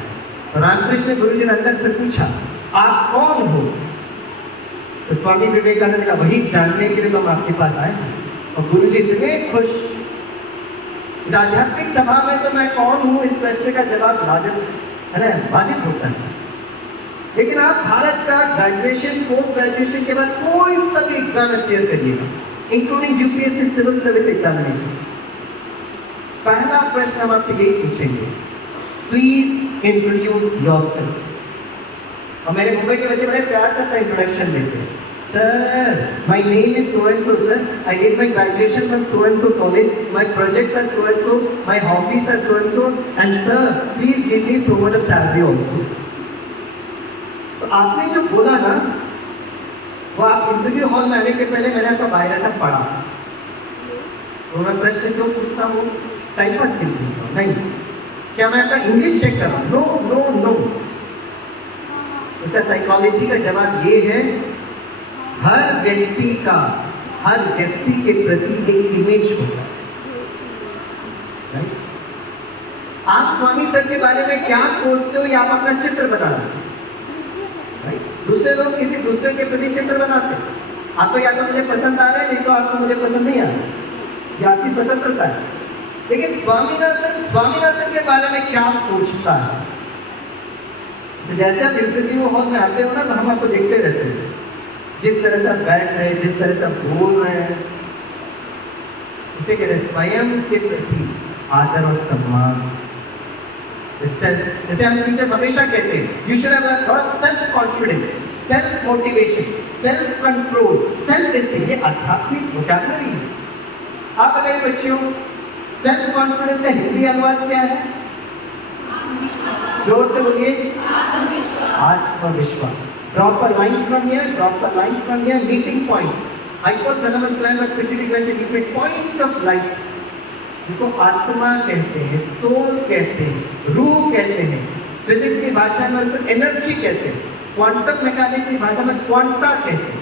तो रामकृष्ण गुरु जी ने अंदर से पूछा आप कौन हो? तो स्वामी विवेकानंद का वही जानने के लिए तो हम आपके पास आए हैं। और गुरु जी इतने खुश। इस आध्यात्मिक सभा में तो मैं कौन हूँ इस प्रश्न का जवाब वाजिब होता है। लेकिन आप भारत का ग्रेजुएशन, पोस्ट ग्रेजुएशन के बाद कोई सा भी एग्जाम अपियर करिएगा, including UPSC civil service examination, पहला प्रश्न हम आपसे यही पूछेंगे, प्लीज इंट्रोड्यूस योरसेल्फ। और मेरे मुंबई के बच्चे बड़े प्यार से अपना इंट्रोडक्शन देते हैं। Sir, my name is so and so, sir. I did my graduation from so and so college. My projects are so and so. My hobbies are so and so. And sir, please give me so much of salary also. तो आपने जो बोला ना, वो आप interview hall में आने के पहले मैंने आपका बायोडाटा पढ़ा। तो मैं प्रश्न क्यों पूछता हूँ? टाइम पास के लिए पूछता हूँ, नहीं। क्या मैं आपका इंग्लिश चेक कर रहा हूँ? No no no. उसका साइकोलॉजी का जवाब ये है, हर व्यक्ति के प्रति एक इमेज होता है। आप स्वामी सर के बारे में क्या सोचते हो, या आप अपना चित्र बना रहे हो? दूसरे लोग किसी दूसरे के प्रति चित्र बनाते हैं। आपको या तो मुझे पसंद आ रहा है, नहीं तो आपको मुझे पसंद नहीं आ रहा है, ये आपकी स्वतंत्रता है। लेकिन स्वामीनाथन के बारे में क्या सोचता है? जैसे आप इंटरव्यू हॉल में आते हो ना, तो हम आपको देखते रहते हैं, जिस तरह से आप बैठ रहे हैं, जिस तरह से आप बोल रहे हैं, इसे कहते हैं स्वयं के प्रति आदर और सम्मान। जैसे हम टीचर्स हमेशा कहते हैं, you should have a lot of self confidence, self motivation, self control, self esteem. ये आध्यात्मिक वोकैबुलरी है। आप बताइए बच्चियों, सेल्फ कॉन्फिडेंस का हिंदी अनुवाद क्या है? जोर से बोलिए, आत्मविश्वास। Drop a line from here, drop a line from here, meeting point. Hypothalamus gland और pituitary gland के बीच में point of light, जिसको आत्मा कहते हैं, सोल कहते हैं, रूह कहते हैं, फिजिक्स की भाषा में उसको एनर्जी कहते हैं, क्वांटम मैकेनिक्स की भाषा में क्वांटा कहते हैं।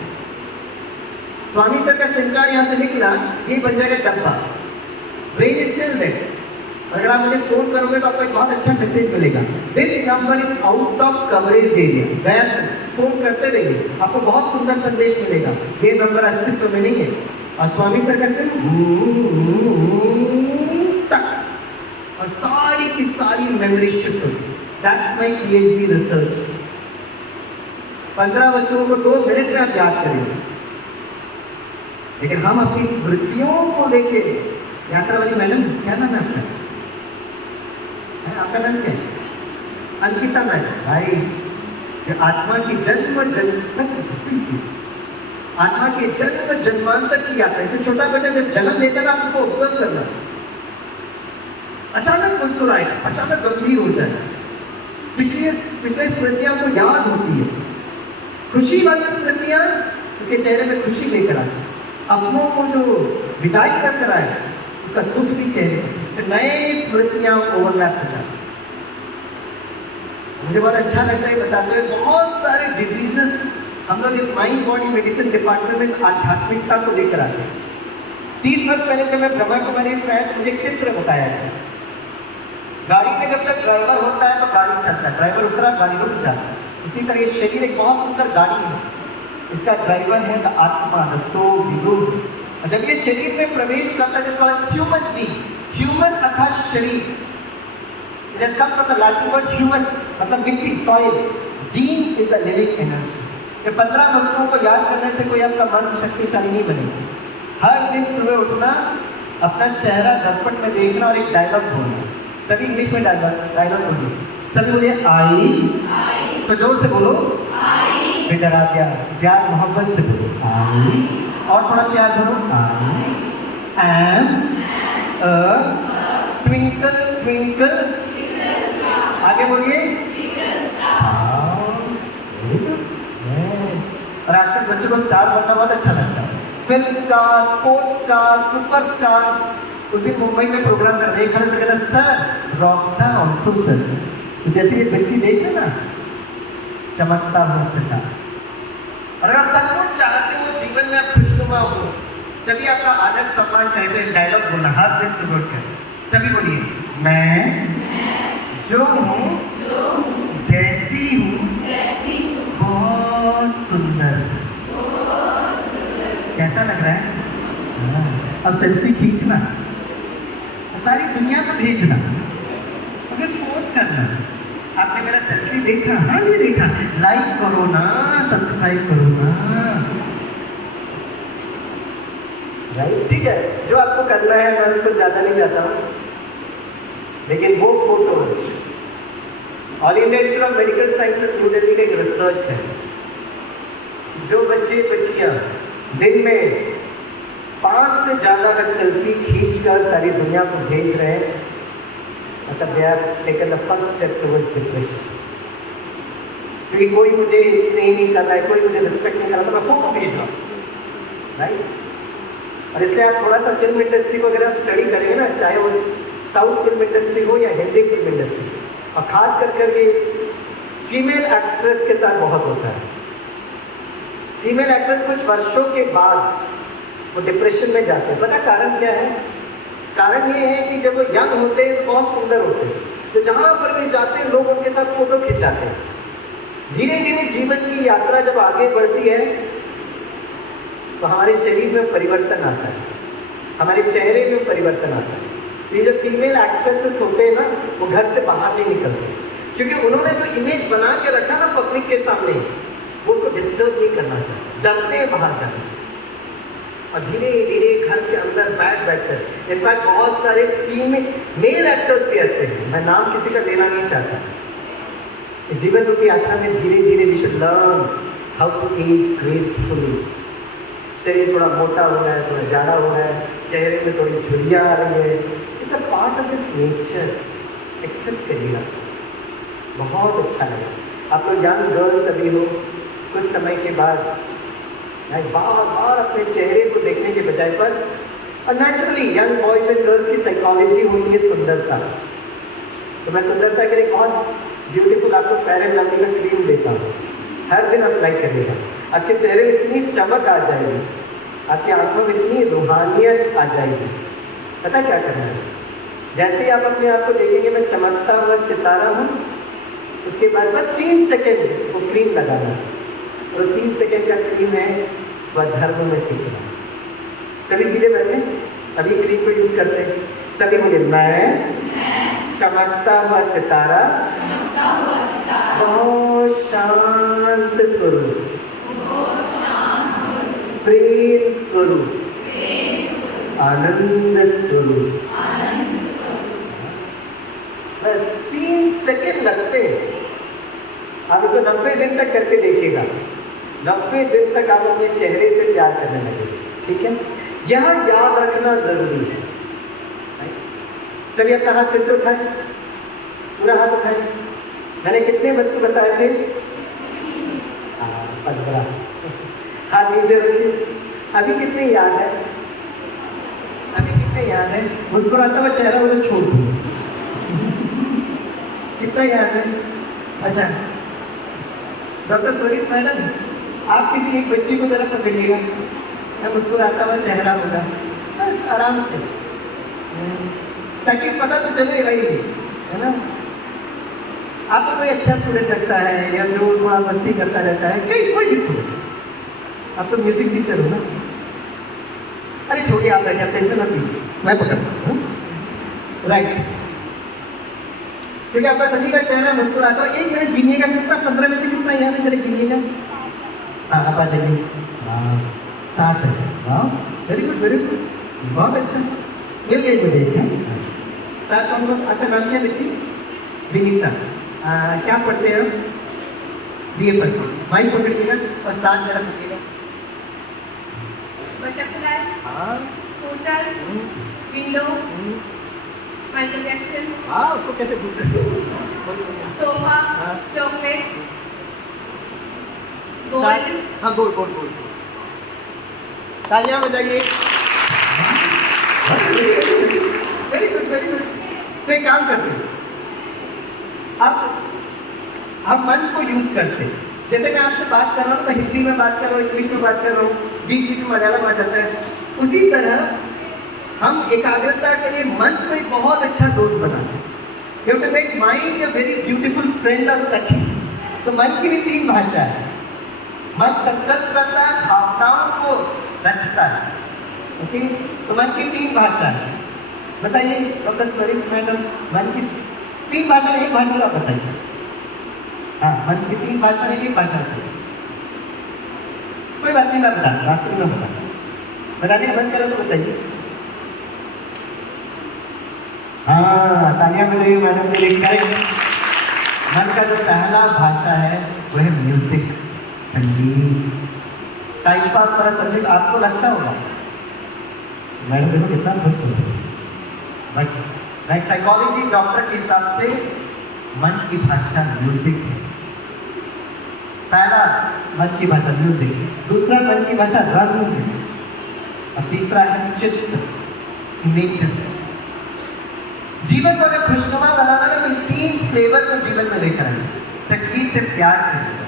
स्वामी सर का सिम कार्ड यहाँ से निकला, ये बन जाएगा डब्बा। Brain is still there. अगर आप मुझे फोन करोगे तो आपको एक बहुत अच्छा मैसेज मिलेगा, this number is out of coverage area. वैसे फोन करते रहिए, आपको बहुत सुंदर संदेश मिलेगा। ये नंबर अस्तित्व में नहीं है। और स्वामी सर का सिर्फ तक और सारी की सारी मेमोरी शिफ्ट होगी। That's my PhD research. 15 वस्तुओं को 2 मिनट में आप याद करेंगे, लेकिन हम अपनी स्मृतियों को लेके, यात्रा वाली मैडम क्या नाम है आपका? आपका नाम क्या है? अंकिता मैडम। भाई, आत्मा की आत्मा के जन्म जन्मांतर की यात्रा। इसमें छोटा बच्चा जब जन्म लेता है ना, आप उसको ऑब्जर्व करना। अचानक मुस्कुराए, अचानक गंभीर हो जाए, पिछले स्मृतियां को याद होती है। खुशी वाली स्मृतियां उसके चेहरे में खुशी लेकर आती, अपनों को जो विदाई कर आए उसका दुख भी चेहरे, तो नए स्मृतियां ओवरलैप हो जाती। मुझे बहुत अच्छा लगता है बताते हुए, बहुत सारे डिजीजेस हम लोग इस माइंड बॉडी मेडिसिन डिपार्टमेंट में इस आध्यात्मिकता को लेकर आते हैं। 30 वर्ष पहले जब मैं ब्रह्मा कुमारी में आया तो मुझे एक चित्र बताया गया। गाड़ी में जब तक ड्राइवर होता है तो गाड़ी चलता है, ड्राइवर उतरा गाड़ी रुक जाता है। इसी तरह ये शरीर एक बहुत सुंदर गाड़ी है, इसका ड्राइवर है द आत्मा, द सोल, द रूह। और जब ये शरीर में प्रवेश करता है, जिसको ह्यूमन बीइंग, ह्यूमन अर्थात शरीर, it has come from the Latin word humus, मतलब मिट्टी, soil. Being is the living energy. ये 15 वस्तुओं को याद करने से कोई आपका मन शक्तिशाली नहीं बनेगा। हर दिन सुबह उठना, अपना चेहरा दर्पण में देखना और एक डायलॉग बोलना। सभी इंग्लिश में डायलॉग बोलिए। सभी बोलिए आई, तो जोर से बोलो आई। फिर डरा दिया, प्यार मोहब्बत से बोलो आई, और थोड़ा प्यार बोलो I am a twinkle twinkle, आगे बोलिए। और आजकल बच्चों को स्टार बनना बहुत अच्छा लगता है, film star, sports star, super star. उस दिन मुंबई में प्रोग्राम कर रहे खड़े कहता sir rock star also sir. तो जैसे ये बच्ची देख ना, चमकता हुआ सितारा। और आप सचमुच चाहते हो जीवन में आप खुशनुमा हो, सभी आपका आदर सम्मान करते हैं। डायलॉग बोलना हर दिन सुबह उठकर, सभी बोलिए मैं जो हूँ जैसी हूँ बहुत सुंदर। कैसा लग रहा है? अब सेल्फी खींचना, सारी दुनिया को भेजना, फिर फोन करना, आपने मेरा सेल्फी देखा? हाँ जी देखा। लाइक करो ना, सब्सक्राइब करो ना, राइट? ठीक है, जो आपको करना है मैं उसको ज़्यादा नहीं जाता हूँ। लेकिन वो photo all India institute of medical sciences new Delhi का एक रिसर्च है, जो बच्चे बच्चियाँ दिन में 5 से ज़्यादा अगर सेल्फी खींच कर सारी दुनिया को भेज रहे हैं, मतलब they are taken the first step towards depression. क्योंकि कोई मुझे स्नेह नहीं कर रहा है, कोई मुझे रिस्पेक्ट नहीं कर रहा, तो मैं फोटो भेज रहा हूँ, राइट। और इसलिए आप थोड़ा सा फिल्म इंडस्ट्री को अगर आप स्टडी करेंगे ना, चाहे वो साउथ फिल्म इंडस्ट्री हो या हिंदी फिल्म इंडस्ट्री, और खास कर ये फीमेल एक्ट्रेस के साथ बहुत होता है। फीमेल एक्ट्रेस कुछ वर्षों के बाद वो डिप्रेशन में जाते हैं। पता कारण क्या है? कारण ये है कि जब वो यंग होते हैं तो बहुत सुंदर होते हैं, तो जहाँ पर भी जाते हैं लोग उनके साथ फोटो खिंचाते हैं। धीरे धीरे जीवन की यात्रा जब आगे बढ़ती है तो हमारे शरीर में परिवर्तन आता है, हमारे चेहरे में परिवर्तन आता है। ये जो फीमेल एक्ट्रेसेस होते हैं ना, वो घर से बाहर नहीं निकलते, क्योंकि उन्होंने जो इमेज बना के रखा ना पब्लिक के सामने, वो उसको डिस्टर्ब नहीं करना चाहते, डरते हैं बाहर जाने। और धीरे धीरे घर के अंदर बैठ कर, इनफैक्ट बहुत सारे मेल एक्टर्स भी ऐसे हैं, मैं नाम किसी का लेना नहीं चाहता। जीवन रूपी यात्रा में धीरे धीरे we should learn how to age gracefully. शरीर थोड़ा मोटा हो रहा है, थोड़ा ज़्यादा हो रहा है, चेहरे में थोड़ी झुर्रियाँ आ रही है, it's a part of this nature, accept करिएगा, बहुत अच्छा है। आप लोग यंग गर्ल्स सभी हो, कुछ समय के बाद बार बार अपने चेहरे को देखने के बजाय पर, और naturally young boys and girls की साइकोलॉजी होती है सुंदरता। तो मैं सुंदरता के लिए बहुत ब्यूटीफुल आपको फेयर एंड लवली का क्रीम देता हूँ, हर दिन अप्लाई करिएगा, आपके चेहरे में इतनी चमक आ जाएगी, आपकी आंखों में इतनी रूहानियत आ जाएगी। पता क्या करना है? जैसे ही आप अपने आप को देखेंगे मैं चमकता हुआ सितारा हूँ, उसके बाद बस 3 सेकेंड वो क्रीम लगाना, और 3 सेकेंड का क्रीम है स्वधर्म में टिकना। सभी सीधे बैठे, अभी क्रीम को यूज करते हैं, सभी बोले मैं चमकता हुआ सितारा, बहुत शांत स्वरूप, प्रेम स्वरूप, आनंद स्वरूप। बस 3 सेकेंड लगते हैं, आप इसको 90 दिन तक करके देखिएगा, 90 दिन तक आप अपने चेहरे से प्यार करने लगेंगे, ठीक है? यह याद रखना जरूरी है। चलिए अपना हाथ फिर से उठाएं, पूरा हाथ उठाएं। मैंने कितने वस्तु बताए थे? 15। हाथ नीचे रखिए। अभी कितने याद है? अभी कितने याद है? मुस्कुराता हुआ चेहरा वो तो छोड़ दो, कितना याद है? अच्छा डॉक्टर स्वरूप मैडम, आप किसी एक बच्ची को जरा पकड़िएगा, मैं मुस्कुराता हुआ चेहरा होगा, बस आराम से, ताकि पता तो चले भाई, है ना? आपको कोई अच्छा स्टूडेंट लगता है या जो थोड़ा मस्ती करता रहता है, कोई भी स्टूडेंट, आप तो म्यूजिक टीचर हो ना? अरे छोड़िए, आप बैठे, आप टेंशन मत लीजिए, मैं पकड़ता हूँ, राइट? क्योंकि आपका सभी का चेहरा मुस्कुराता है। 1 मिनट गिनिएगा, कितना 15 में से कितना याद है, जरा गिनिएगा। हाँ आप आ जाइए, हाँ 7 है, हाँ वेरी गुड वेरी गुड, बहुत अच्छा, मिल गई मुझे। 7 कौन कौन? आपका नाम क्या बच्ची? विनीता। क्या पढ़ते हैं? BA first. माइक पकड़िएगा और 7 जरा पकड़िएगा। बटरफ्लाई, हाँ स्कूटर, विंडो, माइकल जैक्सन, हाँ, उसको कैसे भूल सकते हो? सोफा, हाँ। चॉकलेट, सात- गोल्ड, हाँ गोल्ड गोल्ड गोल्ड। तालियां बजाइए। Very good very good. तो एक काम करते हैं, अब हम मन को यूज करते हैं। जैसे मैं आपसे बात कर रहा हूँ तो हिंदी में बात कर रहा हूँ, इंग्लिश में बात कर रहा हूँ, बीच बीच में मलयालम आ जाता है। उसी तरह हम एकाग्रता के लिए मन को एक बहुत अच्छा दोस्त बनाते हैं। You have to make mind a very beautiful friend और सखी। तो मन की भी 3 भाषा है। मन संकल्प करता है, भावनाओं को रचता है, ओके? तो मन की 3 भाषा है। बताइए डॉक्टर स्वरूप मैडम, मन की 3 भाषा में एक भाषा आप बताइए। हाँ, मन की 3 भाषा में एक भाषा है। कोई बात नहीं, मैं बताता, आपको मैं बताता। बताने का मन करा तो बताइए। हाँ, तालियां बजाइए मैडम के लिए। करेक्ट। मन का जो पहला भाषा है वो है म्यूजिक, संगीत। टाइम पास वाला सब्जेक्ट आपको लगता होगा, मैडम देखो कितना खुश हो, बट लाइक साइकोलॉजी डॉक्टर के हिसाब से मन की भाषा म्यूजिक है। पहला मन की भाषा म्यूजिक, दूसरा मन की भाषा रंग है, और तीसरा है चित्र, इमेजेस। जीवन को अगर खुशनुमा बनाना है तो तीन फ्लेवर को जीवन में लेकर आइए। संगीत से प्यार करिएगा,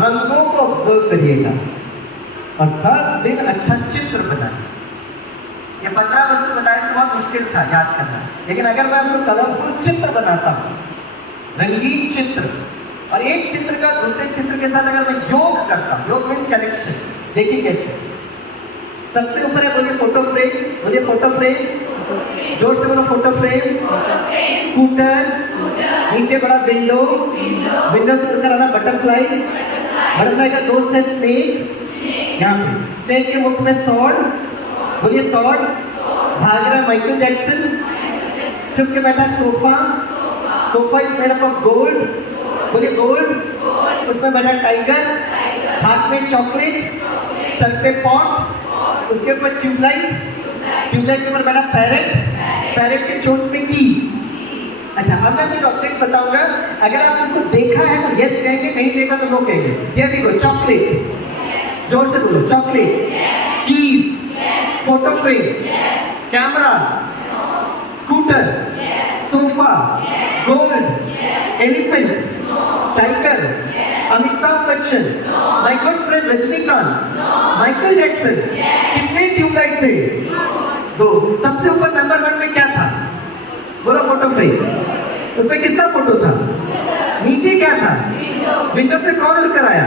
रंगों को ऑब्जर्व करिएगा, और हर दिन अच्छा चित्र बनाइए। ये 15 वस्तु बताए तो बहुत मुश्किल था याद करना, लेकिन अगर मैं उसको कलरफुल चित्र बनाता हूँ, रंगीन चित्र, और एक चित्र का दूसरे चित्र के साथ अगर मैं योग करता हूँ, योग मीन्स कनेक्शन, देखिए कैसे। सबसे ऊपर है, बोलिए फोटो फ्रेम, बोलिए फोटो फ्रेम, जोर से बोलो फोटो फ्रेम, स्कूटर, नीचे बड़ा विंडो, विंडो से ऊपर आना बटरफ्लाई, बटरफ्लाई का दोस्त है स्नेक, यहाँ पे स्नेक के मुख में सॉर्ड, बोलिए सॉर्ड, भाग रहा माइकल जैक्सन, चुप के बैठा sofa, sofa is made up of gold, बोलिए गोल्ड, उसमें बना टाइगर, हाथ में चॉकलेट, सर पे पॉट, उसके ऊपर ट्यूबलाइट, ट्यूबलाइट के ऊपर बना पैरेट, पैरेट के चोट पे कीज। अच्छा, अब मैं डॉक्टर बताऊंगा, अगर आपने उसको देखा है तो यस कहेंगे, नहीं देखा तो नो कहेंगे। ये देखो चॉकलेट, जोर से बोलो chocolate, keys, photo frame, camera, scooter, sofa, gold, elephant, tiger, Amitabh Bachchan, my good friend Rajinikanth, Michael Jackson. कितने ट्यूबलाइट थे? 2। सबसे ऊपर नंबर 1 में क्या था? बोलो फोटो फ्रेम। उसमें किसका फोटो था? नीचे क्या था? विंडो से कौन लेकर आया?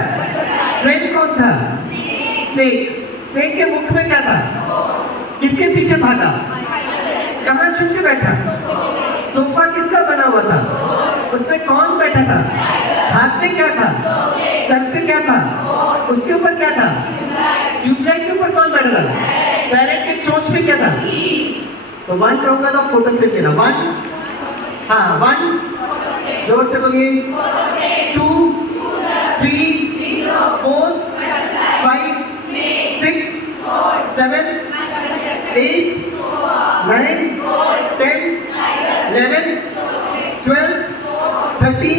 फ्रेंड कौन था? स्नेक। स्नेक के मुख में क्या था? किसके पीछे भागा? कहाँ छुप के बैठा? सोफा किसका बना हुआ था? उसमें कौन बैठा था? हाथ में क्या था? सर पे क्या था? उसके ऊपर क्या था? ट्यूबलाइट के ऊपर कौन बैठा था? पैरेट के चोंच पे क्या था? तो 1 कहूंगा तो फोटो फ्रेम लेना। 1, हाँ 1, जोर से बोलिए। 2, 3, 4, 5, 6, 7, 8, 9, 10, 11, 12, 13,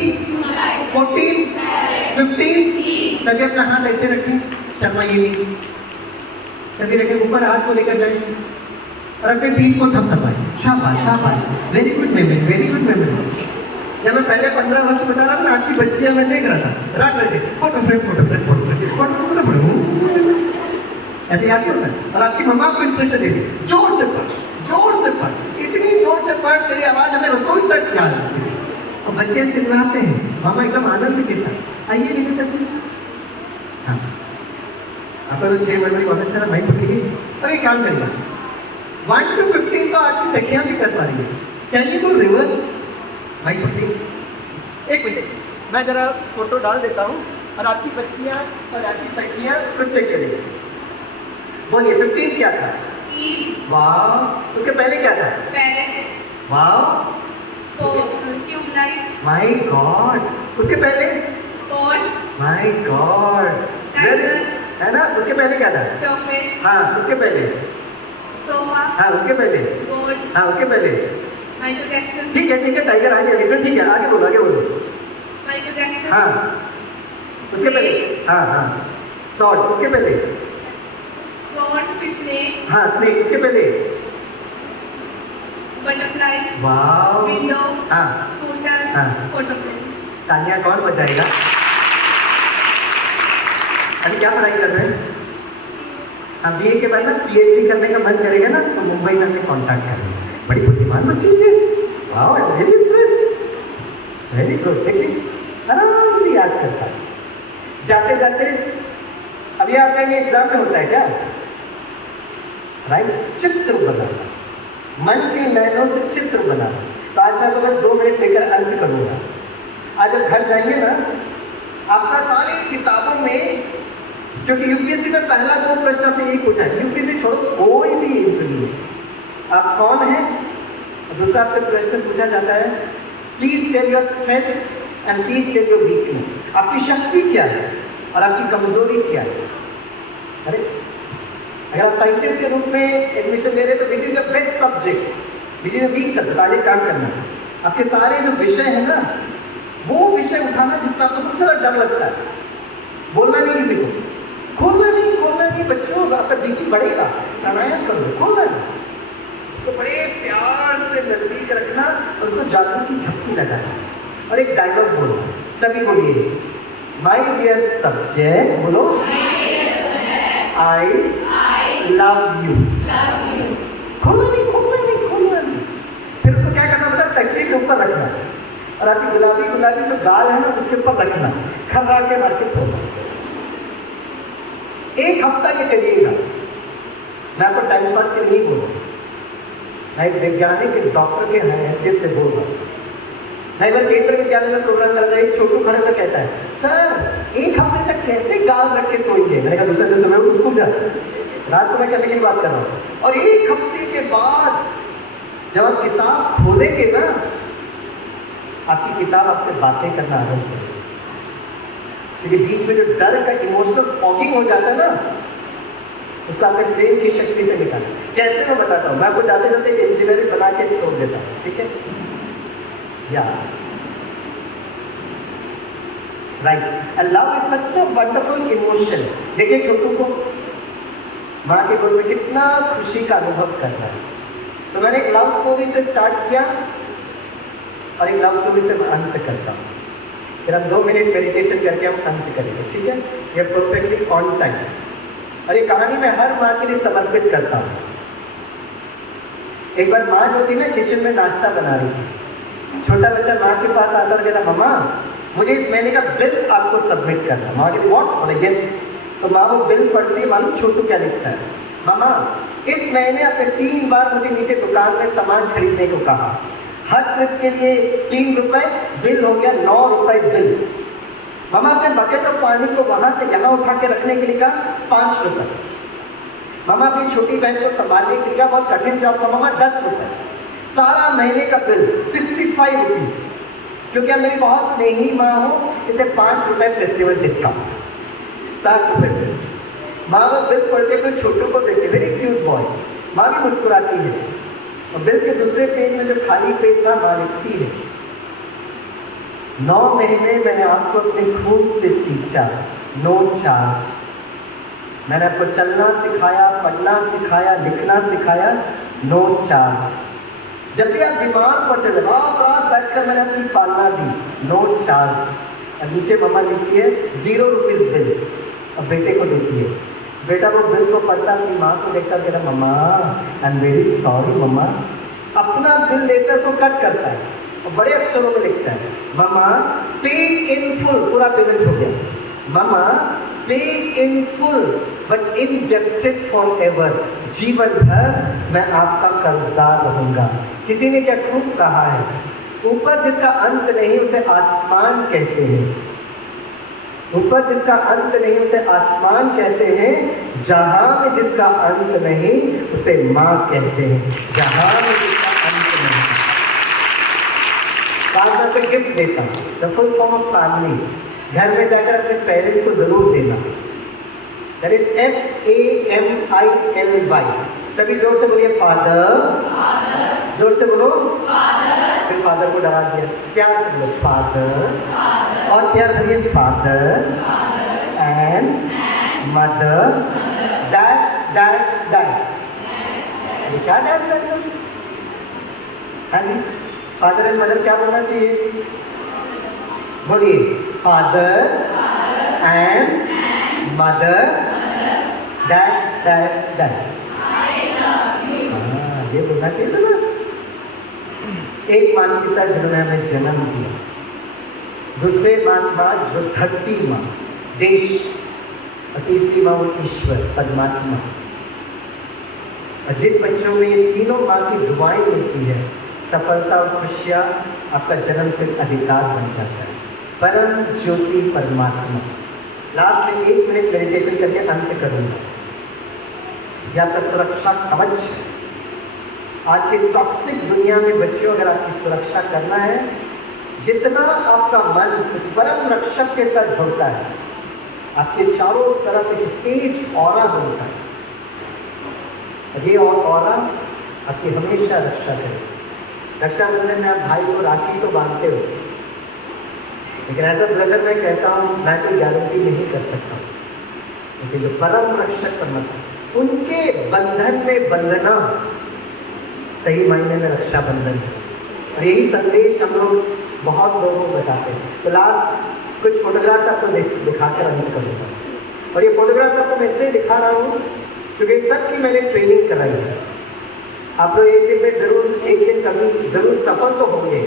14, 15। सभी अपना हाथ ऐसे रखें, शर्माइए नहीं। सभी रखें, ऊपर हाथ को लेकर जाइए और अपने पीठ को थपथपाएं। शाबाश शाबाश, very good memory, very good memory. जब मैं पहले 15 वर्ष बता रहा था, आपकी बच्चियां मैं देख रहा था, रात रहे थे photo frame, photo frame, photo frame, photo frame, ऐसे याद होता है। और आपकी मम्मा आपको इंस्ट्रक्शन देती, जोर से पढ़, जोर से पढ़, इतनी जोर से पढ़ तेरी आवाज हमें रसोई तक जा रही है। और बच्चे चिल्लाते हैं, मामा एकदम आनंद के साथ आइए निकल करते। हाँ, आपका तो 6 मेमोरी बहुत अच्छा रहा भाई। पकड़िए, अब एक काम करिए, 1 to 15 तो आपकी सखियां भी कर पा रही है। कैन यू गो रिवर्स भाई? पकड़िए, एक मिनट, मैं जरा फोटो डाल देता हूँ और आपकी बच्चियाँ और आपकी सखियाँ उसको चेक करेंगे। बोलिए 15 क्या था? वाह। उसके पहले क्या था? वाह। Tubelight, my god. उसके पहले? माय गॉड, है ना? उसके पहले क्या था? चॉकलेट, हाँ, उसके पहले? सोफा, हाँ, उसके पहले? गोल्ड, हाँ, उसके पहले? माइकल जैक्सन, ठीक है, टाइगर आ गया, लेकिन ठीक है, आगे बोलो, आगे बोलो। माइकल जैक्सन, हाँ, उसके पहले? हाँ हाँ, सॉर्ड, उसके पहले? स्नेक, हाँ, स्नेक, उसके पहले? बटरफ्लाई, वाह। विंडो, हाँ, स्कूटर, हाँ। Photo frame. तालियां कौन बजाएगा? अभी क्या पढ़ाई कर रहे हैं? अब बीए के बाद ना पीएचडी करने का मन करेगा ना तो मुंबई में हमें कॉन्टैक्ट करेंगे। बड़ी बुद्धिमान बच्ची है। वाह, वेरी इंप्रेस्ड, वेरी गुड। देखिए आराम से याद करता है। जाते जाते अभी आप कहेंगे एग्जाम में होता है क्या? राइट, चित्र बनाना, मन के नैनों से चित्र बनाना। तो आज मैं तो बस 2 मिनट लेकर अंत करूँगा। आज जब घर जाइए ना, आपका सारी किताबों में, क्योंकि यूपीएससी में पहला 2 प्रश्न से यही पूछा है, यूपीएससी छोड़ो कोई भी इंटरव्यू, आप कौन हैं, दूसरा आपसे प्रश्न पूछा जाता है, please tell your strengths and please tell your weakness. आपकी शक्ति क्या है और आपकी कमजोरी क्या है? अरे अगर आप साइंटिस्ट के रूप में एडमिशन ले रहे हैं तो which is the best subject, which is the weak subject, आगे काम करना है। आपके सारे जो विषय है ना, वो विषय उठाना जिसमें आपको सबसे ज्यादा डर लगता है, बोलना नहीं किसी को, खोलना नहीं बच्चों, आपका बीपी बढ़ेगा, प्राणायाम करो, खोलना नहीं, उसको बड़े प्यार से नजदीक रखना और उसको जादू की झपकी लगाना और एक डायलॉग बोलना। सभी बोलिए, माय डियर सब्जेक्ट, बोलो आई लव यू। खोलना नहीं। फिर उसको क्या करना पड़ता है, तकिए के ऊपर रखना और आपकी गुलाबी जो गाल है ना उसके ऊपर रखना, खर्रा के मार के सोना। एक हफ्ता ये करिएगा। मैं आपको टाइम पास के नहीं बोल रहा, मैं एक वैज्ञानिक, एक डॉक्टर के हैसियत से बोल रहा हूँ। मैं इधर केंद्रीय विद्यालय में प्रोग्राम कर रहा है, छोटू खड़े होकर कहता है, सर एक हफ्ते तक कैसे गाल रख के सोएंगे? मैंने कहा दूसरे दिन समय वो स्कूल जा, रात को मैं करने की बात कर रहा हूँ। और एक हफ्ते के बाद जब आप किताब खोलेंगे ना, आपकी किताब आपसे बातें करना आरंभ करेगी, क्योंकि बीच में जो डर का इमोशनल फॉगिंग हो जाता है ना, उसको आपने प्रेम की शक्ति से निकाला। कैसे मैं बताता हूँ, मैं आपको जाते जाते एक इंजीनियरिंग बना के छोड़ देता हूँ, ठीक है? या right, love is such a wonderful emotion. देखिए छोटू को माँ के गोद में कितना खुशी का अनुभव कर रहा है। तो मैंने एक लव स्टोरी से स्टार्ट किया और एक लव स्टोरी से मैं अंत करता हूँ। फिर हम 2 मिनट मेडिटेशन करके हम अंत करेंगे, ठीक है? ये परफेक्टली ऑन टाइम। और ये कहानी मैं हर माँ के लिए समर्पित करता हूँ। एक बार माँ जो थी ना, किचन में नाश्ता बना रही थी। छोटा बच्चा माँ के पास आता और कहता, मम्मा मुझे इस महीने का बिल आपको सबमिट करना। माँ कहती व्हाट? बोले यस। तो माँ वो बिल पढ़ती है, मालूम छोटू क्या लिखता है? मम्मा इस महीने आपने 3 बार मुझे नीचे दुकान में सामान खरीदने को कहा, हर ट्रिप के लिए 3 रुपए, बिल हो गया 9 रुपए बिल। मम्मा अपने बकेट और पानी को वहां से यहाँ उठा के रखने के लिए कहा 5 रुपए। मम्मा अपनी छोटी बहन को संभालने के लिए कहा, बहुत कठिन जॉब था मम्मा, 10 रुपए। सारा महीने का बिल 65 रुपीज। क्योंकि अब मेरी बहुत स्नेही माँ हो, इसे 5 रुपए फेस्टिवल डिस्काउंट, 7 रुपए बिल। माँ वो बिल पढ़ते हुए छोटू को देखते, वेरी क्यूट बॉय। माँ भी मुस्कुराती है और बिल के दूसरे पेज में जो खाली पेज था, माँ लिखती है, 9 महीने मैंने आपको अपने खून से सींचा, नो चार्ज। मैंने आपको चलना सिखाया, पढ़ना सिखाया, लिखना सिखाया, नो चार्ज। जब भी आप बीमार पड़ते थे, रात बैठकर मैंने अपनी पालना दी, नो चार्ज। और नीचे मम्मा लिखती है 0 रुपीज बिल और बेटे को देती है। बेटा वो बिल को पढ़ता, अपनी माँ को देखता, कहता मम्मा आई एम वेरी सॉरी मम्मा। अपना बिल लेता है तो कट करता है और बड़े अक्षरों में लिखता है, मम्मा पेड इन फुल, पूरा पेमेंट हो गया। Mamma paid in full but indebted for ever, जीवन भर मैं आपका कर्जदार रहूंगा। किसी ने क्या खूब कहा है, ऊपर जिसका अंत नहीं उसे आसमान कहते हैं, ऊपर जिसका अंत नहीं उसे आसमान कहते हैं, जहां में जिसका अंत नहीं उसे माँ कहते हैं, जहां में जिसका अंत नहीं। साथ में गिफ्ट देता हूँ, the full form of family. घर में जाकर अपने पेरेंट्स को जरूर देना। That is FAMILY। सभी जोर से बोलिए फादर, जोर से बोलो फादर। फिर फादर को डरा दिया, प्यार से बोलो फादर, और प्यार भरिए father and mother dash dash dash. ये क्या डैश डैश? हाँ जी, फादर एंड मदर क्या बोलना चाहिए? बोलिए father and mother dash dash dash. हाँ, ये बोलना चाहिए था ना। एक माता पिता जिन्होंने हमें जन्म दिया, दूसरे माँ जो धरती माँ, देश, और तीसरी माँ वो ईश्वर परमात्मा। और जिन बच्चों में ये तीनों माँ की दुआएं मिलती है, सफलता और खुशियाँ आपका जन्म से अधिकार बन जाता है। परम ज्योति परमात्मा। लास्ट में 1 मिनट मेडिटेशन करके अंत करूंगा। यह आपका सुरक्षा कवच है। आज की इस टॉक्सिक दुनिया में बच्चों अगर आपकी सुरक्षा करना है, जितना आपका मन उस परम रक्षक के साथ जुड़ता है, आपके चारों तरफ एक तेज ऑरा बनता है, और ये ऑरा आपकी हमेशा रक्षा करे। रक्षाबंधन में आप भाई को राखी तो बांधते हो, लेकिन ऐसा ब्रदर मैं कहता हूँ, मैं कोई गारंटी नहीं कर सकता, क्योंकि जो परम रक्षक परमात्मा, उनके बंधन में बंधना सही मायने में रक्षाबंधन है। और यही संदेश हम लोग बहुत लोगों को बताते हैं। तो लास्ट कुछ फोटोग्राफ्स आपको दिखाकर अंत करूँगा, और ये फोटोग्राफ्स आपको मैं इसलिए दिखा रहा हूँ क्योंकि सबकी मैंने ट्रेनिंग कराई है। आप लोग एक दिन में जरूर एक दिन कभी जरूर सफल तो होंगे,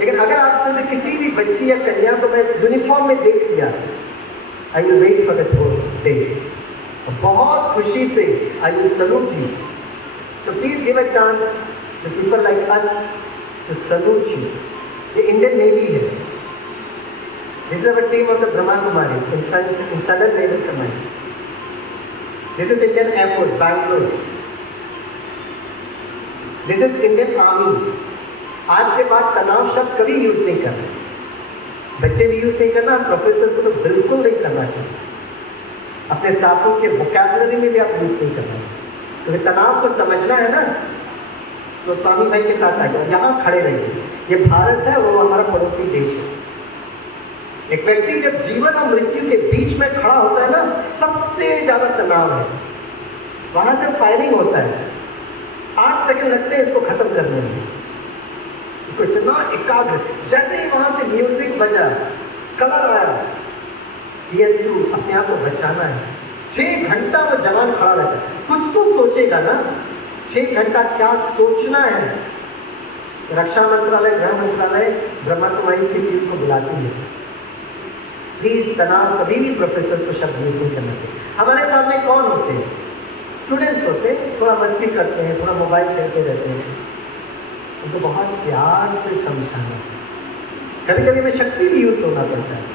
लेकिन अगर आप में से किसी भी बच्ची या कन्या को मैं यूनिफॉर्म में देख लिया, I will wait for the whole day, बहुत खुशी से आई विल सल्यूट यू। तो please give a chance to people like us to salute you. ये इंडियन नेवी है, this is our team of the Brahma Kumari in Southern Naval Command. This is Indian Air Force Bangalore, this is Indian Army. आज के बाद तनाव शब्द कभी use नहीं करना, बच्चे भी यूज नहीं करना, प्रोफेसर्स को तो बिल्कुल नहीं करना चाहिए, अपने स्टाफों के वोकैबुलरी में भी आप यूज नहीं करना, क्योंकि तनाव को समझना है ना, तो स्वामी भाई के साथ आइए, यहाँ खड़े रहिए। ये भारत है, वो हमारा पड़ोसी देश है। एक व्यक्ति जब जीवन और मृत्यु के बीच में खड़ा होता है ना, सबसे ज्यादा तनाव है, वहां से फायरिंग होता है, 8 सेकंड लगते हैं इसको खत्म करने में, इसको इतना एकाग्र, जैसे ही वहां से म्यूजिक बजा, कलर आया, PS2 अपने आप को बचाना है। 6 घंटा वो जवान खड़ा रहता है, कुछ तो सोचेगा ना, 6 घंटा क्या सोचना है। रक्षा मंत्रालय, गृह मंत्रालय ब्रह्मा कुमारी की टीम को बुलाती है। प्लीज तनाव कभी भी प्रोफेसर को शब्द यूज नहीं करना चाहिए। हमारे सामने कौन होते हैं? स्टूडेंट्स होते हैं, थोड़ा मस्ती करते हैं, थोड़ा मोबाइल खेलते रहते हैं, उनको बहुत प्यार से समझाना। कभी कभी में शक्ति भी यूज होना पड़ता है।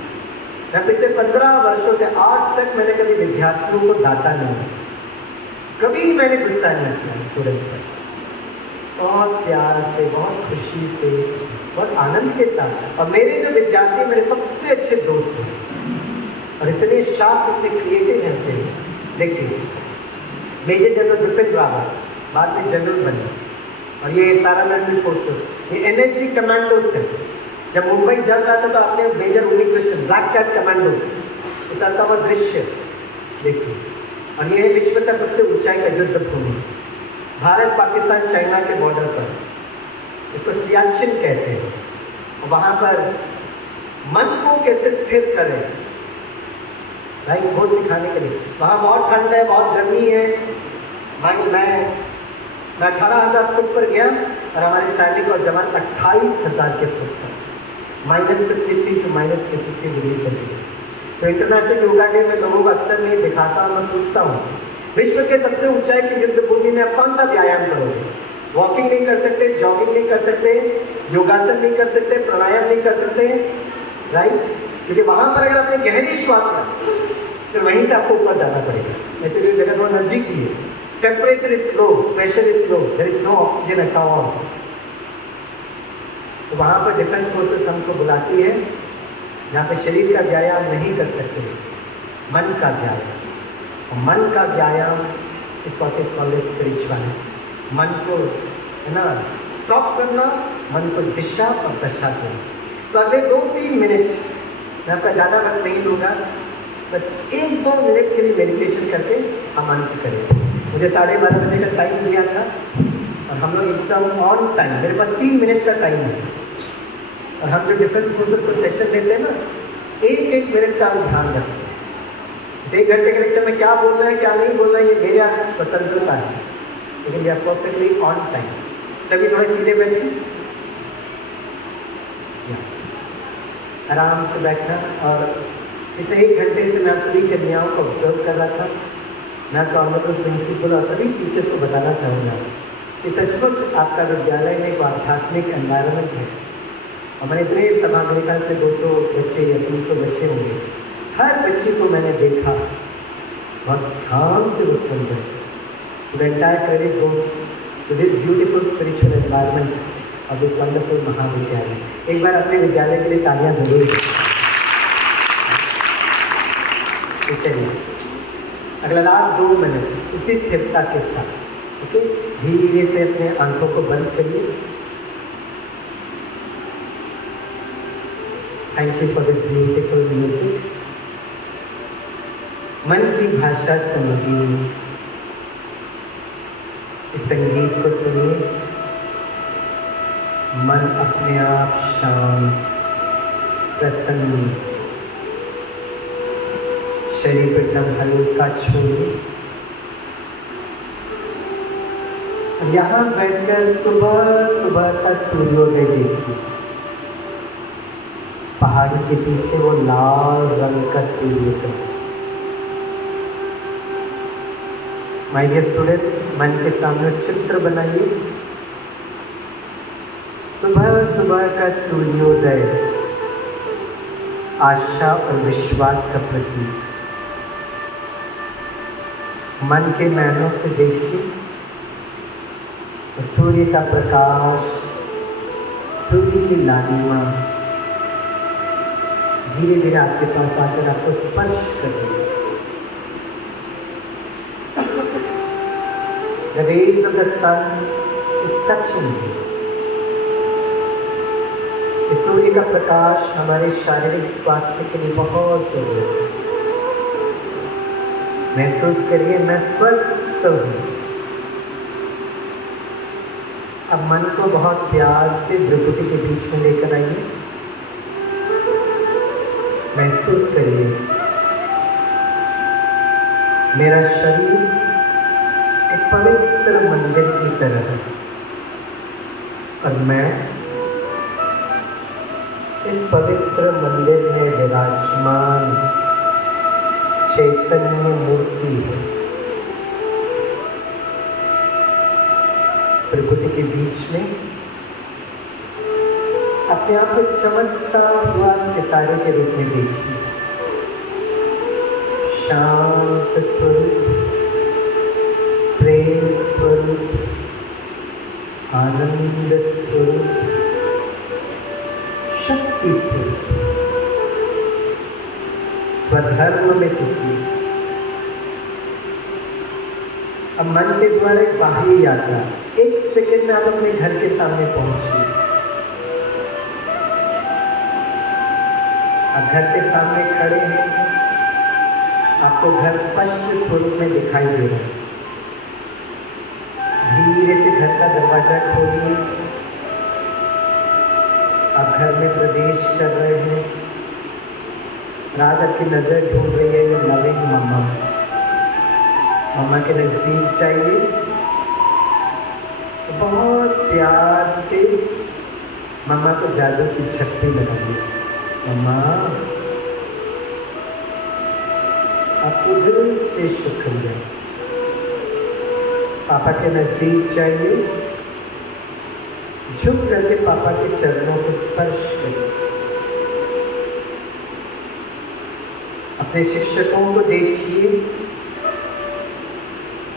मैं पिछले 15 वर्षों से आज तक मैंने कभी विद्यार्थियों को डांटा नहीं, कभी मैंने गुस्सा नहीं किया स्टूडेंट्स पर, बहुत प्यार से, बहुत खुशी से, बहुत आनंद के साथ। और मेरे जो विद्यार्थी मेरे सबसे अच्छे दोस्त हैं, और इतने शार्प, इतने क्रिएटिव हैं। देखिए, मेजर जनरल बिपिन रावत बाद में जनरल बने, और ये पैरामिलिट्री फोर्सेस, ये NSG कमांडोज है। जब मुंबई जल रहा था तो आपने major Unnikrishnan black cat commando उतरता हुआ दृश्य देखिए। और ये विश्व का सबसे ऊंचाई का युद्ध भूमि, भारत पाकिस्तान चाइना के बॉर्डर पर, इसको सियाचिन कहते हैं। और वहाँ पर मन को कैसे स्थिर करें, भाई वो सिखाने के लिए। वहाँ बहुत ठंड है, बहुत गर्मी है। भाई मैं 18,000 फुट पर गया, और हमारे सैनिक और जवान 28,000 के फुट पर, -53 to -53 डिग्री सेंटीग्रेड। तो इंटरनेशनल योगा डे में लोगों को अक्सर मैं दिखाता हूँ, मैं पूछता हूँ, विश्व के सबसे ऊंचाई की युद्ध भूमि में आप कौन सा व्यायाम करोगे? वॉकिंग नहीं कर सकते, जॉगिंग नहीं कर सकते, योगासन नहीं कर सकते, प्राणायाम नहीं कर सकते, राइट? क्योंकि वहाँ पर अगर आपने गहरी श्वास लें तो वहीं से आपको ऊपर जाना पड़ेगा। वैसे भी जगह बहुत नजदीक ही है। Temperature is low, pressure is low, there is no oxygen at all. तो वहाँ पर डिफेंस फोर्सेस हमको बुलाती है, जहाँ पे शरीर का व्यायाम नहीं कर सकते, मन का व्यायाम। और मन का व्यायाम इस स्पिरिचुअल है। मन को है ना स्टॉप करना, मन को दिशा और दशा देना। तो अगले 2-3 मिनट, मैं आपका ज़्यादा वक्त नहीं दूंगा, बस 1-2 मिनट के लिए मेडिटेशन करके हम अंत करें। मुझे 12:30 बजे का टाइम दिया था, और हम लोग एकदम ऑन टाइम, मेरे पास 3 मिनट का टाइम है। और हम जो डिफेंस फोर्सेस को सेशन देते हैं ना, 1-1 मिनट का हम ध्यान रखते हैं। 1 घंटे के लेक्चर में क्या बोल रहे हैं, क्या नहीं बोल रहे हैं, ये मेरे हाथ स्वतंत्रता है, लेकिन we are perfectly on time. सभी थोड़े सीधे बैठे, आराम से बैठना। और पिछले 1 घंटे से मैं सभी कन्याओं को ऑब्जर्व कर रहा था। मैं कॉर्पोरेट प्रिंसिपल और सभी टीचर्स को बताना चाहूँगा कि सचमुच आपका विद्यालय में एक आध्यात्मिक एनवायरनमेंट है। हमारे इतने सभा मेरे ख्याल से 200 बच्चे या 300 बच्चे होंगे। हर बच्ची को मैंने देखा, बहुत ध्यान से वो सुन रहे। The entire credit goes to to this beautiful spiritual environment of this wonderful महाविद्यालय। एक बार अपने विद्यालय के लिए तालियां जरूर दें। तो चलिए अगला लास्ट 2 मिनट इसी स्थिरता के साथ, ओके, धीरे से अपने आंखों को बंद करिए। Thank you for this beautiful music. मन की भाषा समझिए, इस संगीत को सुनिए, मन अपने आप शांत प्रसन्न, शरीर एकदम हल्का छूए। यहाँ बैठकर सुबह सुबह का सूर्योदय देखिए। पहाड़ी के पीछे वो लाल रंग का सूर्योदय। माय डियर स्टूडेंट्स, मन के सामने चित्र बनाइए। सुबह सुबह का सूर्योदय आशा और विश्वास का प्रतीक। मन के नैनों से देखिए तो सूर्य का प्रकाश, सूर्य की लालिमा धीरे धीरे आपके पास आकर आपको स्पर्श कर रही है। The rays of the sun is touching you। इस सूर्य का प्रकाश हमारे शारीरिक स्वास्थ्य के लिए बहुत जरूरी है। महसूस करिए मैं स्वस्थ हूँ। अब मन को बहुत प्यार से भ्रुकुटी के बीच में लेकर आइए। महसूस करिए मेरा शरीर एक पवित्र मंदिर की तरह है और मैं इस पवित्र मंदिर में विराजमान चैतन्य मूर्ति है। प्रकृति के बीच में अपने आप को चमकता हुआ सितारे के रूप में देखिए। शांत स्वरूप, प्रेम स्वरूप, आनंद स्वरूप, शक्ति स्वरूप, स्वधर्म में टिकिए। अब मन के द्वारा एक बाहरी यात्रा, 1 सेकंड में आप अपने घर के सामने पहुंचिए। आप घर के सामने खड़े हैं, आपको घर स्पष्ट स्वरूप में दिखाई दे रहा है। धीरे से घर का दरवाजा खोलिए। आप घर में प्रवेश कर रहे हैं। रात आपकी नजर ढूंढ रही है ये लविंग मम्मा। मम्मा के नजदीक जाइए, बहुत प्यार से मम्मा को जादू की झप्पी लगाइए। मम्मा आपको दिल से शुक्रिया। पापा के नजदीक जाइए, झुक करके पापा के चरणों को स्पर्श करिए। अपने शिक्षकों को देखिए,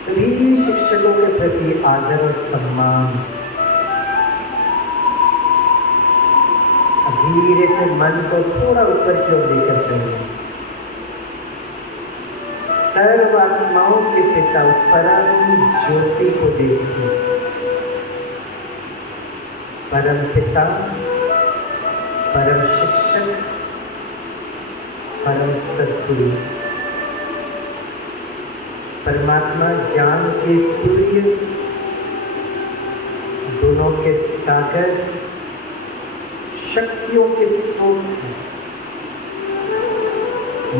सभी शिक्षकों के प्रति आदर और सम्मान। धीरे से मन को थोड़ा ऊपर की ओर लेकर चलिए। सर्वात्माओं के पिता उस परम ज्योति को देखिए। परम पिता, परम शिक्षक, परम सद्गुरु, परमात्मा ज्ञान के सूर्य, दोनों के सागर, शक्तियों के स्रोत हैं।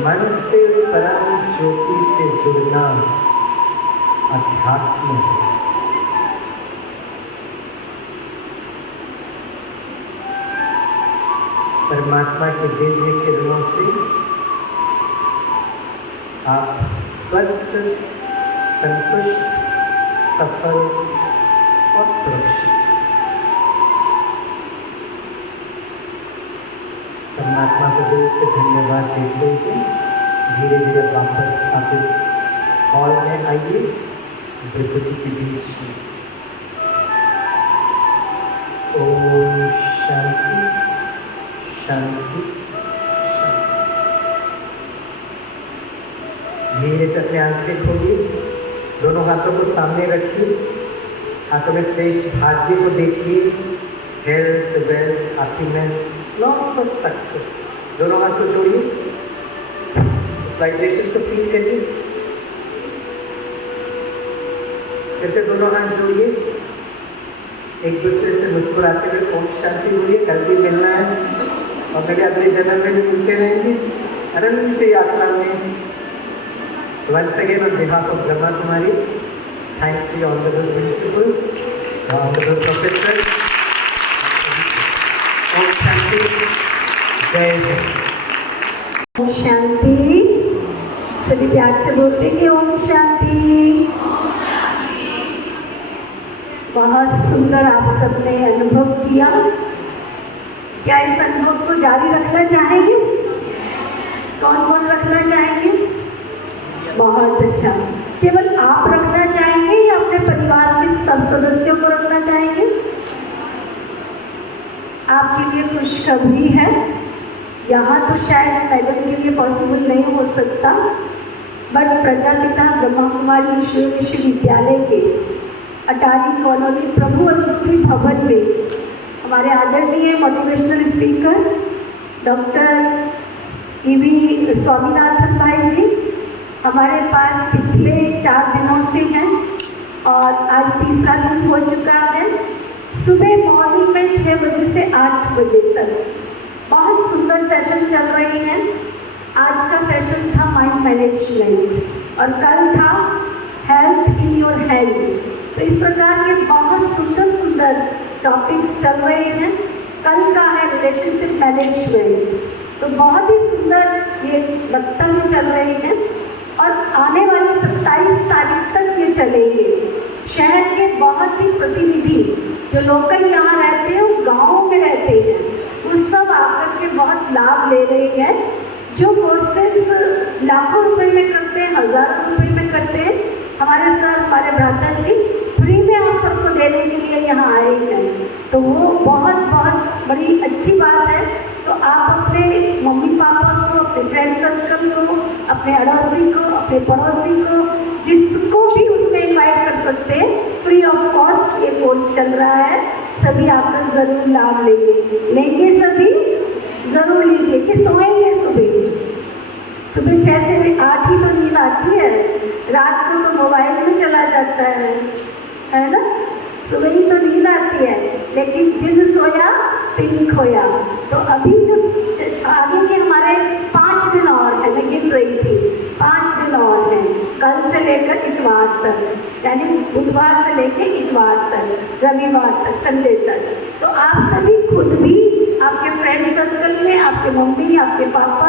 मन से उस परम ज्योति से जुड़ना अध्यात्म है। परमात्मा के दिव्य किरणों से आप स्वस्थ, संतुष्ट, सफल और सुरक्षित। परमात्मा को दिल से धन्यवाद देते हुए धीरे धीरे वापस आप इस हॉल में आइए, प्रकृति के बीच में। ओम शांति शांति। धीरे से अपने आंखें खोलिए, दोनों हाथों को सामने रखिए, हाथों में श्रेष्ठ भाग्य को देखिए, health, wealth, happiness, lots of success. दोनों हाथ को जोड़िए, उस वाइब्रेशन को फील करिए। फिर से दोनों हाथ जोड़िए, एक दूसरे से मुस्कुराते हुए ओम शांति बोलिए। कल भी मिलना है और मेरे अगले जन्म में भी मिलते रहेंगे अनंत यात्रा में। Once again, on behalf of Brahma Kumaris, thanks to the Honorable Principal, the Honorable Professor. Om Shanti, Jai Jai. Om Shanti. सभी प्यार से बोलते हैं ओम शांति। बहुत सुंदर आप सबने अनुभव किया। क्या इस अनुभव को जारी रखना चाहेंगे? कौन कौन रखना चाहेंगे? बहुत अच्छा। केवल आप रखना चाहेंगे या अपने परिवार के सब सदस्यों को रखना चाहेंगे? आपके लिए खुशखबरी है, यहाँ तो शायद मैडम के लिए पॉसिबल नहीं हो सकता, बट प्रजापिता ब्रह्मा कुमारी ईश्वर विश्वविद्यालय के अटारी कॉलोनी प्रभु अतिथि भवन में हमारे आदरणीय motivational speaker doctor E.V. Swaminathan भाई जी हमारे पास पिछले 4 दिनों से हैं और आज तीसरा दिन हो चुका है। सुबह मॉर्निंग में 6 बजे से 8 बजे तक बहुत सुंदर सेशन चल रहे हैं। आज का सेशन था माइंड मैनेजमेंट और कल था हेल्थ इन योर हेल्थ। तो इस प्रकार के बहुत सुंदर सुंदर टॉपिक्स चल रहे हैं। कल का है रिलेशनशिप मैनेजमेंट, तो बहुत ही सुंदर ये वक्तव्य चल रहे हैं और आने वाली 27 तारीख तक ये चलेंगे। शहर के बहुत ही प्रतिनिधि जो लोकल यहाँ रहते हैं, वो गाँव में रहते हैं, वो सब आकर के बहुत लाभ ले रहे हैं। जो कोर्सेस लाखों रुपए में करते हैं, हज़ारों रुपए में करते हैं, हमारे सर हमारे भ्राता जी फ्री में आप सबको देने के लिए यहाँ आए हैं। तो वो बहुत बहुत बड़ी अच्छी बात है। तो आप अपने मम्मी पापा को, अपने फ्रेंड सर्कल को, अपने अड़ोसी को, अपने पड़ोसी को, जिसको भी उसमें इन्वाइट कर सकते हैं। फ्री ऑफ कॉस्ट ये कोर्स चल रहा है, सभी आकर ज़रूर लाभ लेंगे सभी ज़रूर लीजिए। कि सोएंगे सुबह 6 से 8 ही तो नींद आती है, रात को तो मोबाइल में चला जाता है ना। सुबह ही तो नींद आती है, लेकिन जिन सोया तिन खोया। तो अभी जो आगे के हमारे 5 दिन और है, मैं गिन रही थी 5 दिन और हैं, कल से लेकर इतवार तक, यानी बुधवार से लेकर इतवार तक, रविवार तक, संडे तक। तो आप सभी खुद भी आपके फ्रेंड सर्कल में आपके मम्मी, आपके पापा,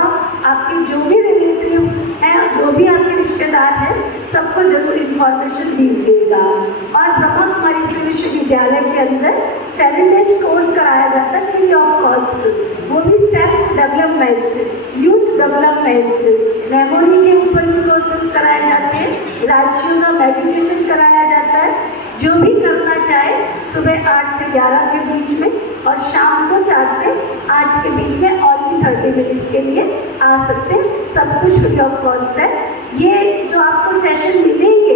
आपके जो भी रिलेटिव हैं, जो भी आपके रिश्तेदार हैं, सबको जरूर इन्फॉर्मेशन दीजिएगा। और ब्रह्मा कुमारी विश्वविद्यालय के अंदर 7 डेज कोर्स कराया जाता है फ्री ऑफ कॉस्ट, वो भी self development, youth development, memory के ऊपर भी कोर्सेस कराए जाते हैं, राज्यों का मेडिटेशन कराया जाता है। जो भी करना चाहे सुबह 8 से 11 के बीच में और शाम को 4 से 8 के बीच में ओनली 30 मिनट्स के लिए आ सकते हैं। सब कुछ फ्री ऑफ कॉस्ट है। ये जो आपको सेशन मिलेंगे,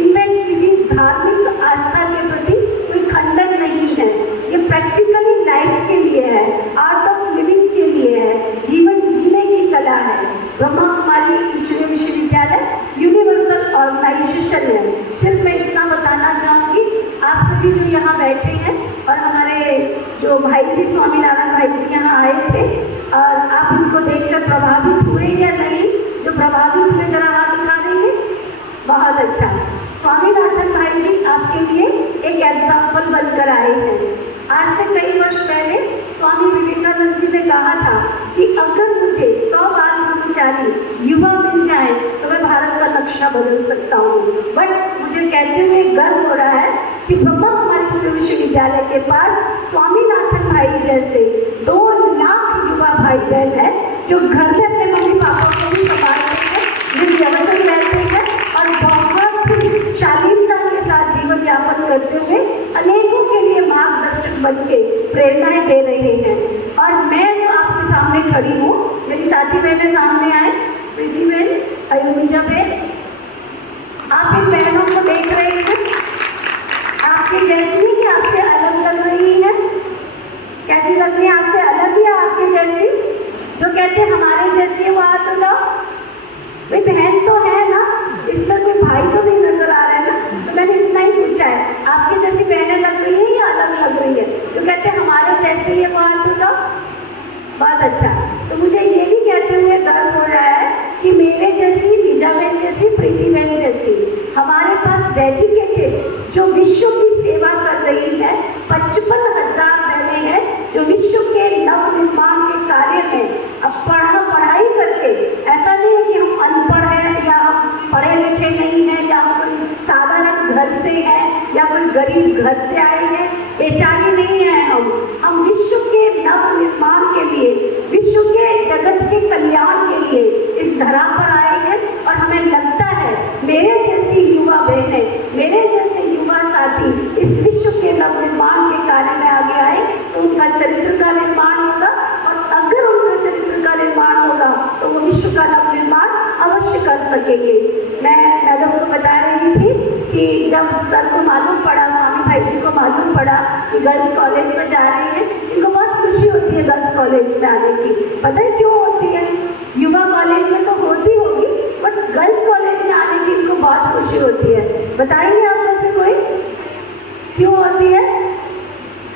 इनमें किसी धार्मिक आस्था के प्रति कोई खंडन नहीं है। ये प्रैक्टिकली लाइफ के लिए है, आर्ट ऑफ लिविंग के लिए है, जीवन जीने की कला है। ब्रह्मा कुमारी ईश्वर विश्वविद्यालय यूनिवर्सल ऑर्गेनाइजेशन है। सिर्फ मैं इतना बताना चाहूँगी, आप सभी जो यहाँ बैठे हैं और हमारे जो भाई जी स्वामीनारायण भाई जी यहाँ आए थे, और आप उनको देखकर प्रभावित हुए या नहीं? जो प्रभावित हुए जरा हाथ दिखा देंगे। बहुत अच्छा। स्वामीनाथन भाई जी आपके लिए एक एग्जाम्पल बनकर आए हैं। आज से कई वर्ष पहले स्वामी विवेकानंद जी ने कहा था कि अगर मुझे 100 बाल ब्रह्मचारी युवा मिल जाए तो मैं भारत का नक्शा बदल सकता हूँ। बट मुझे कहते हुए गर्व हो रहा है कि ब्रह्मा कुमारी विश्वविद्यालय के पास स्वामीनाथन भाई जैसे 2 लाख युवा भाई बहन है, जो घर में अपने मम्मी पापा को भी संभालते हैं, निर्व्यसन रहते हैं और बहुत ही शालीनता के साथ जीवन यापन करते हुए अनेकों के लिए मार्गदर्शन बन के प्रेरणाएं दे रहे हैं। और मैं जो आपके सामने खड़ी हूँ, मेरी साथी बहनें सामने आए, प्रीति बहन, अयुजा बहन, आप इन बहनों को देख रहे हैं, आपके जैसी कि आपसे अलग लग रही है? कैसी लग रही है? आपसे अलग या आपके जैसी? जो कहते हैं हमारे जैसी है वो हाथ उठाओ। भाई बहन तो है ना, इसमें कोई भाई तो नहीं नजर आ रहा है ना, तो मैंने इतना ही पूछा है, आपकी जैसी बहनें लग रही है या अलग लग रही है? जो कहते हैं हमारे जैसी है वो हाथ उठाओ। बहुत अच्छा। तो मुझे ये भी कहते हुए गर्व हो रहा है कि मेरे जैसी, लीजा बहन जैसी, प्रीति बहन जैसी हमारे पास डेडिकेटेड जो विश्व की सेवा कर रही है 55,000 बहनें हैं जो विश्व के नव निर्माण के कार्य में अब पढ़ाई करके, ऐसा नहीं है कि हम अनपढ़ हैं या हम पढ़े लिखे नहीं हैं या हम कोई साधारण घर से हैं या कोई गरीब घर से आए हैं, बेचारे नहीं हैं हम विश्व के नव निर्माण के लिए, विश्व के जगत के कल्याण के लिए इस धरा पर आए हैं। और हमें लगता है मेरे जैसी युवा बहनें, मेरे जैसे युवा साथी इस विश्व के नव निर्माण के कार्य में आगे आए तो उनका चरित्र का निर्माण होगा, और अगर उनका चरित्र का निर्माण होगा तो वो विश्व का नव निर्माण अवश्य कर सकेंगे। मैं मैडम को बता रही थी कि जब सर को मालूम पड़ा, मामी भाई जी को मालूम पड़ा कि गर्ल्स कॉलेज में जा रही है, इनको बहुत खुशी होती है गर्ल्स कॉलेज में आने की। पता है क्यों होती है? युवा कॉलेज में तो होती होगी, बट गर्ल्स कॉलेज में आने की इनको बहुत खुशी होती है। बताएंगे आप में से कोई क्यों होती है?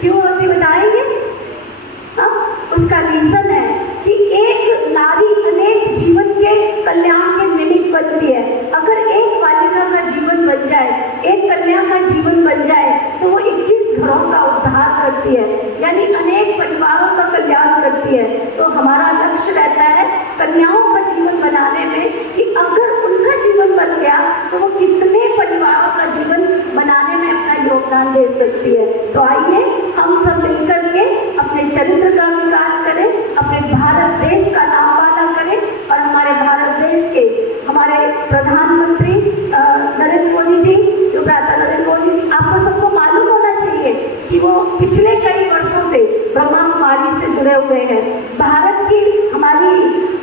क्यों होती बताएंगे? हाँ, उसका रीजन है कि एक नारी अनेक जीवन के कल्याण के निमित्त बनती है। अगर एक बालिका का जीवन बन जाए, एक कन्या का जीवन बन जाए, तो वो 21 घरों का उद्धार करती है, यानी अनेक परिवारों का कल्याण करती है। तो हमारा लक्ष्य रहता है कन्याओं का जीवन बनाने में कि अगर उनका जीवन बन गया तो वो कितने परिवारों का जीवन बनाने में अपना योगदान दे सकती है। तो आइए हम सब मिलकर के अपने चरित्र का विकास करें, अपने भारत देश का नाम वाला करें, और हमारे भारत देश के हमारे प्रधानमंत्री नरेंद्र मोदी जी, जो भ्राता नरेंद्र मोदी जी, आपको सबको मालूम होना चाहिए कि वो पिछले कई वर्षों से ब्रह्मा कुमारी से जुड़े हुए हैं। भारत की हमारी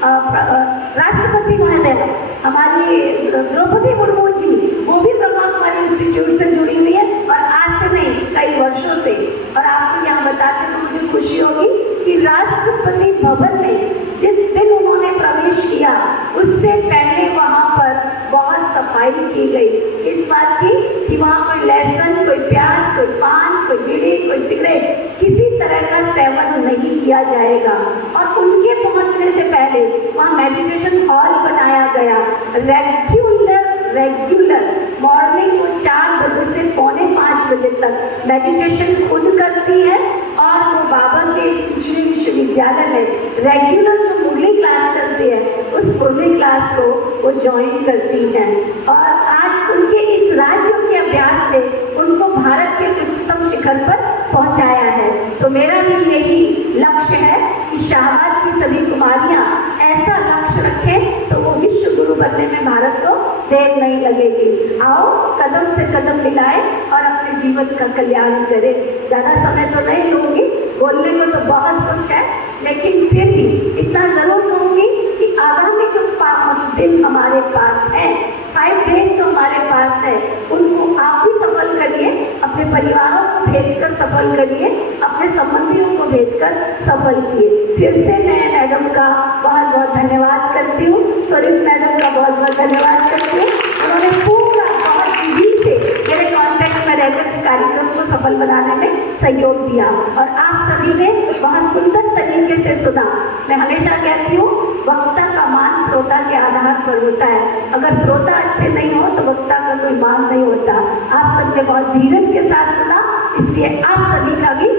राष्ट्रपति महोदय, हमारी द्रौपदी मुर्मू जी, वो भी ब्रह्मा कुमारी इंस्टीट्यूट से जुड़ी हुई है, और आज से नहीं कई वर्षों से। और आपको यहाँ बताते तो मुझे खुशी होगी कि राष्ट्रपति भवन में जिस दिन उन्होंने प्रवेश किया उससे पहले वहाँ पर बहुत सफाई की गई। इस बात की कि वहाँ कोई लहसुन, कोई प्याज, कोई पान, कोई बीड़ी, कोई सिगरेट, किसी तरह का सेवन नहीं किया जाएगा। और उनके पहुँचने से पहले वहाँ मेडिटेशन हॉल बनाया गया, रेगुलर मॉर्निंग को 4 बजे से पौने 5 बजे तक मेडिटेशन खुद करती है, और वो बाबा के कृषि विश्वविद्यालय में रेगुलर जो मुरली क्लास चलती है उस मुरली क्लास को वो ज्वाइन करती हैं। और आज उनके इस राज्य के अभ्यास ने उनको भारत के उच्चतम शिखर पर पहुंचाया है। तो मेरा भी यही लक्ष्य है कि शाहबाद की सभी कुमारियां ऐसा लक्ष्य रखें तो वो विश्व गुरु बनने में भारत को देर नहीं लगेगी। आओ कदम से कदम मिलाएं और अपने जीवन का कल्याण करें। ज़्यादा समय तो नहीं लूँगी, बोलने को तो बहुत कुछ है, लेकिन फिर भी इतना ज़रूर कहूँगी कि आगामी जो 5 दिन हमारे पास हैं, 5 डेज जो हमारे पास है, उनको आप भी सफल करिए, अपने परिवारों को भेजकर सफल करिए, अपने संबंधियों को भेजकर सफल किए। फिर से मैं मैडम का बहुत बहुत धन्यवाद करती हूँ, स्वरूप मैडम का बहुत बहुत धन्यवाद करती हूँ। उन्होंने पूरा बहुत विधि से मेरे कॉन्टेक्ट में रहकर इस कार्यक्रम को सफल बनाने में सहयोग दिया, और आप सभी ने बहुत सुंदर तरीके से सुना। मैं हमेशा कहती हूँ वक्ता का मान श्रोता के आधार पर होता है, अगर श्रोता अच्छे नहीं हो तो वक्ता का कोई मान नहीं होता। आप सबने बहुत धीरज के साथ सुना, इसलिए आप सभी का भी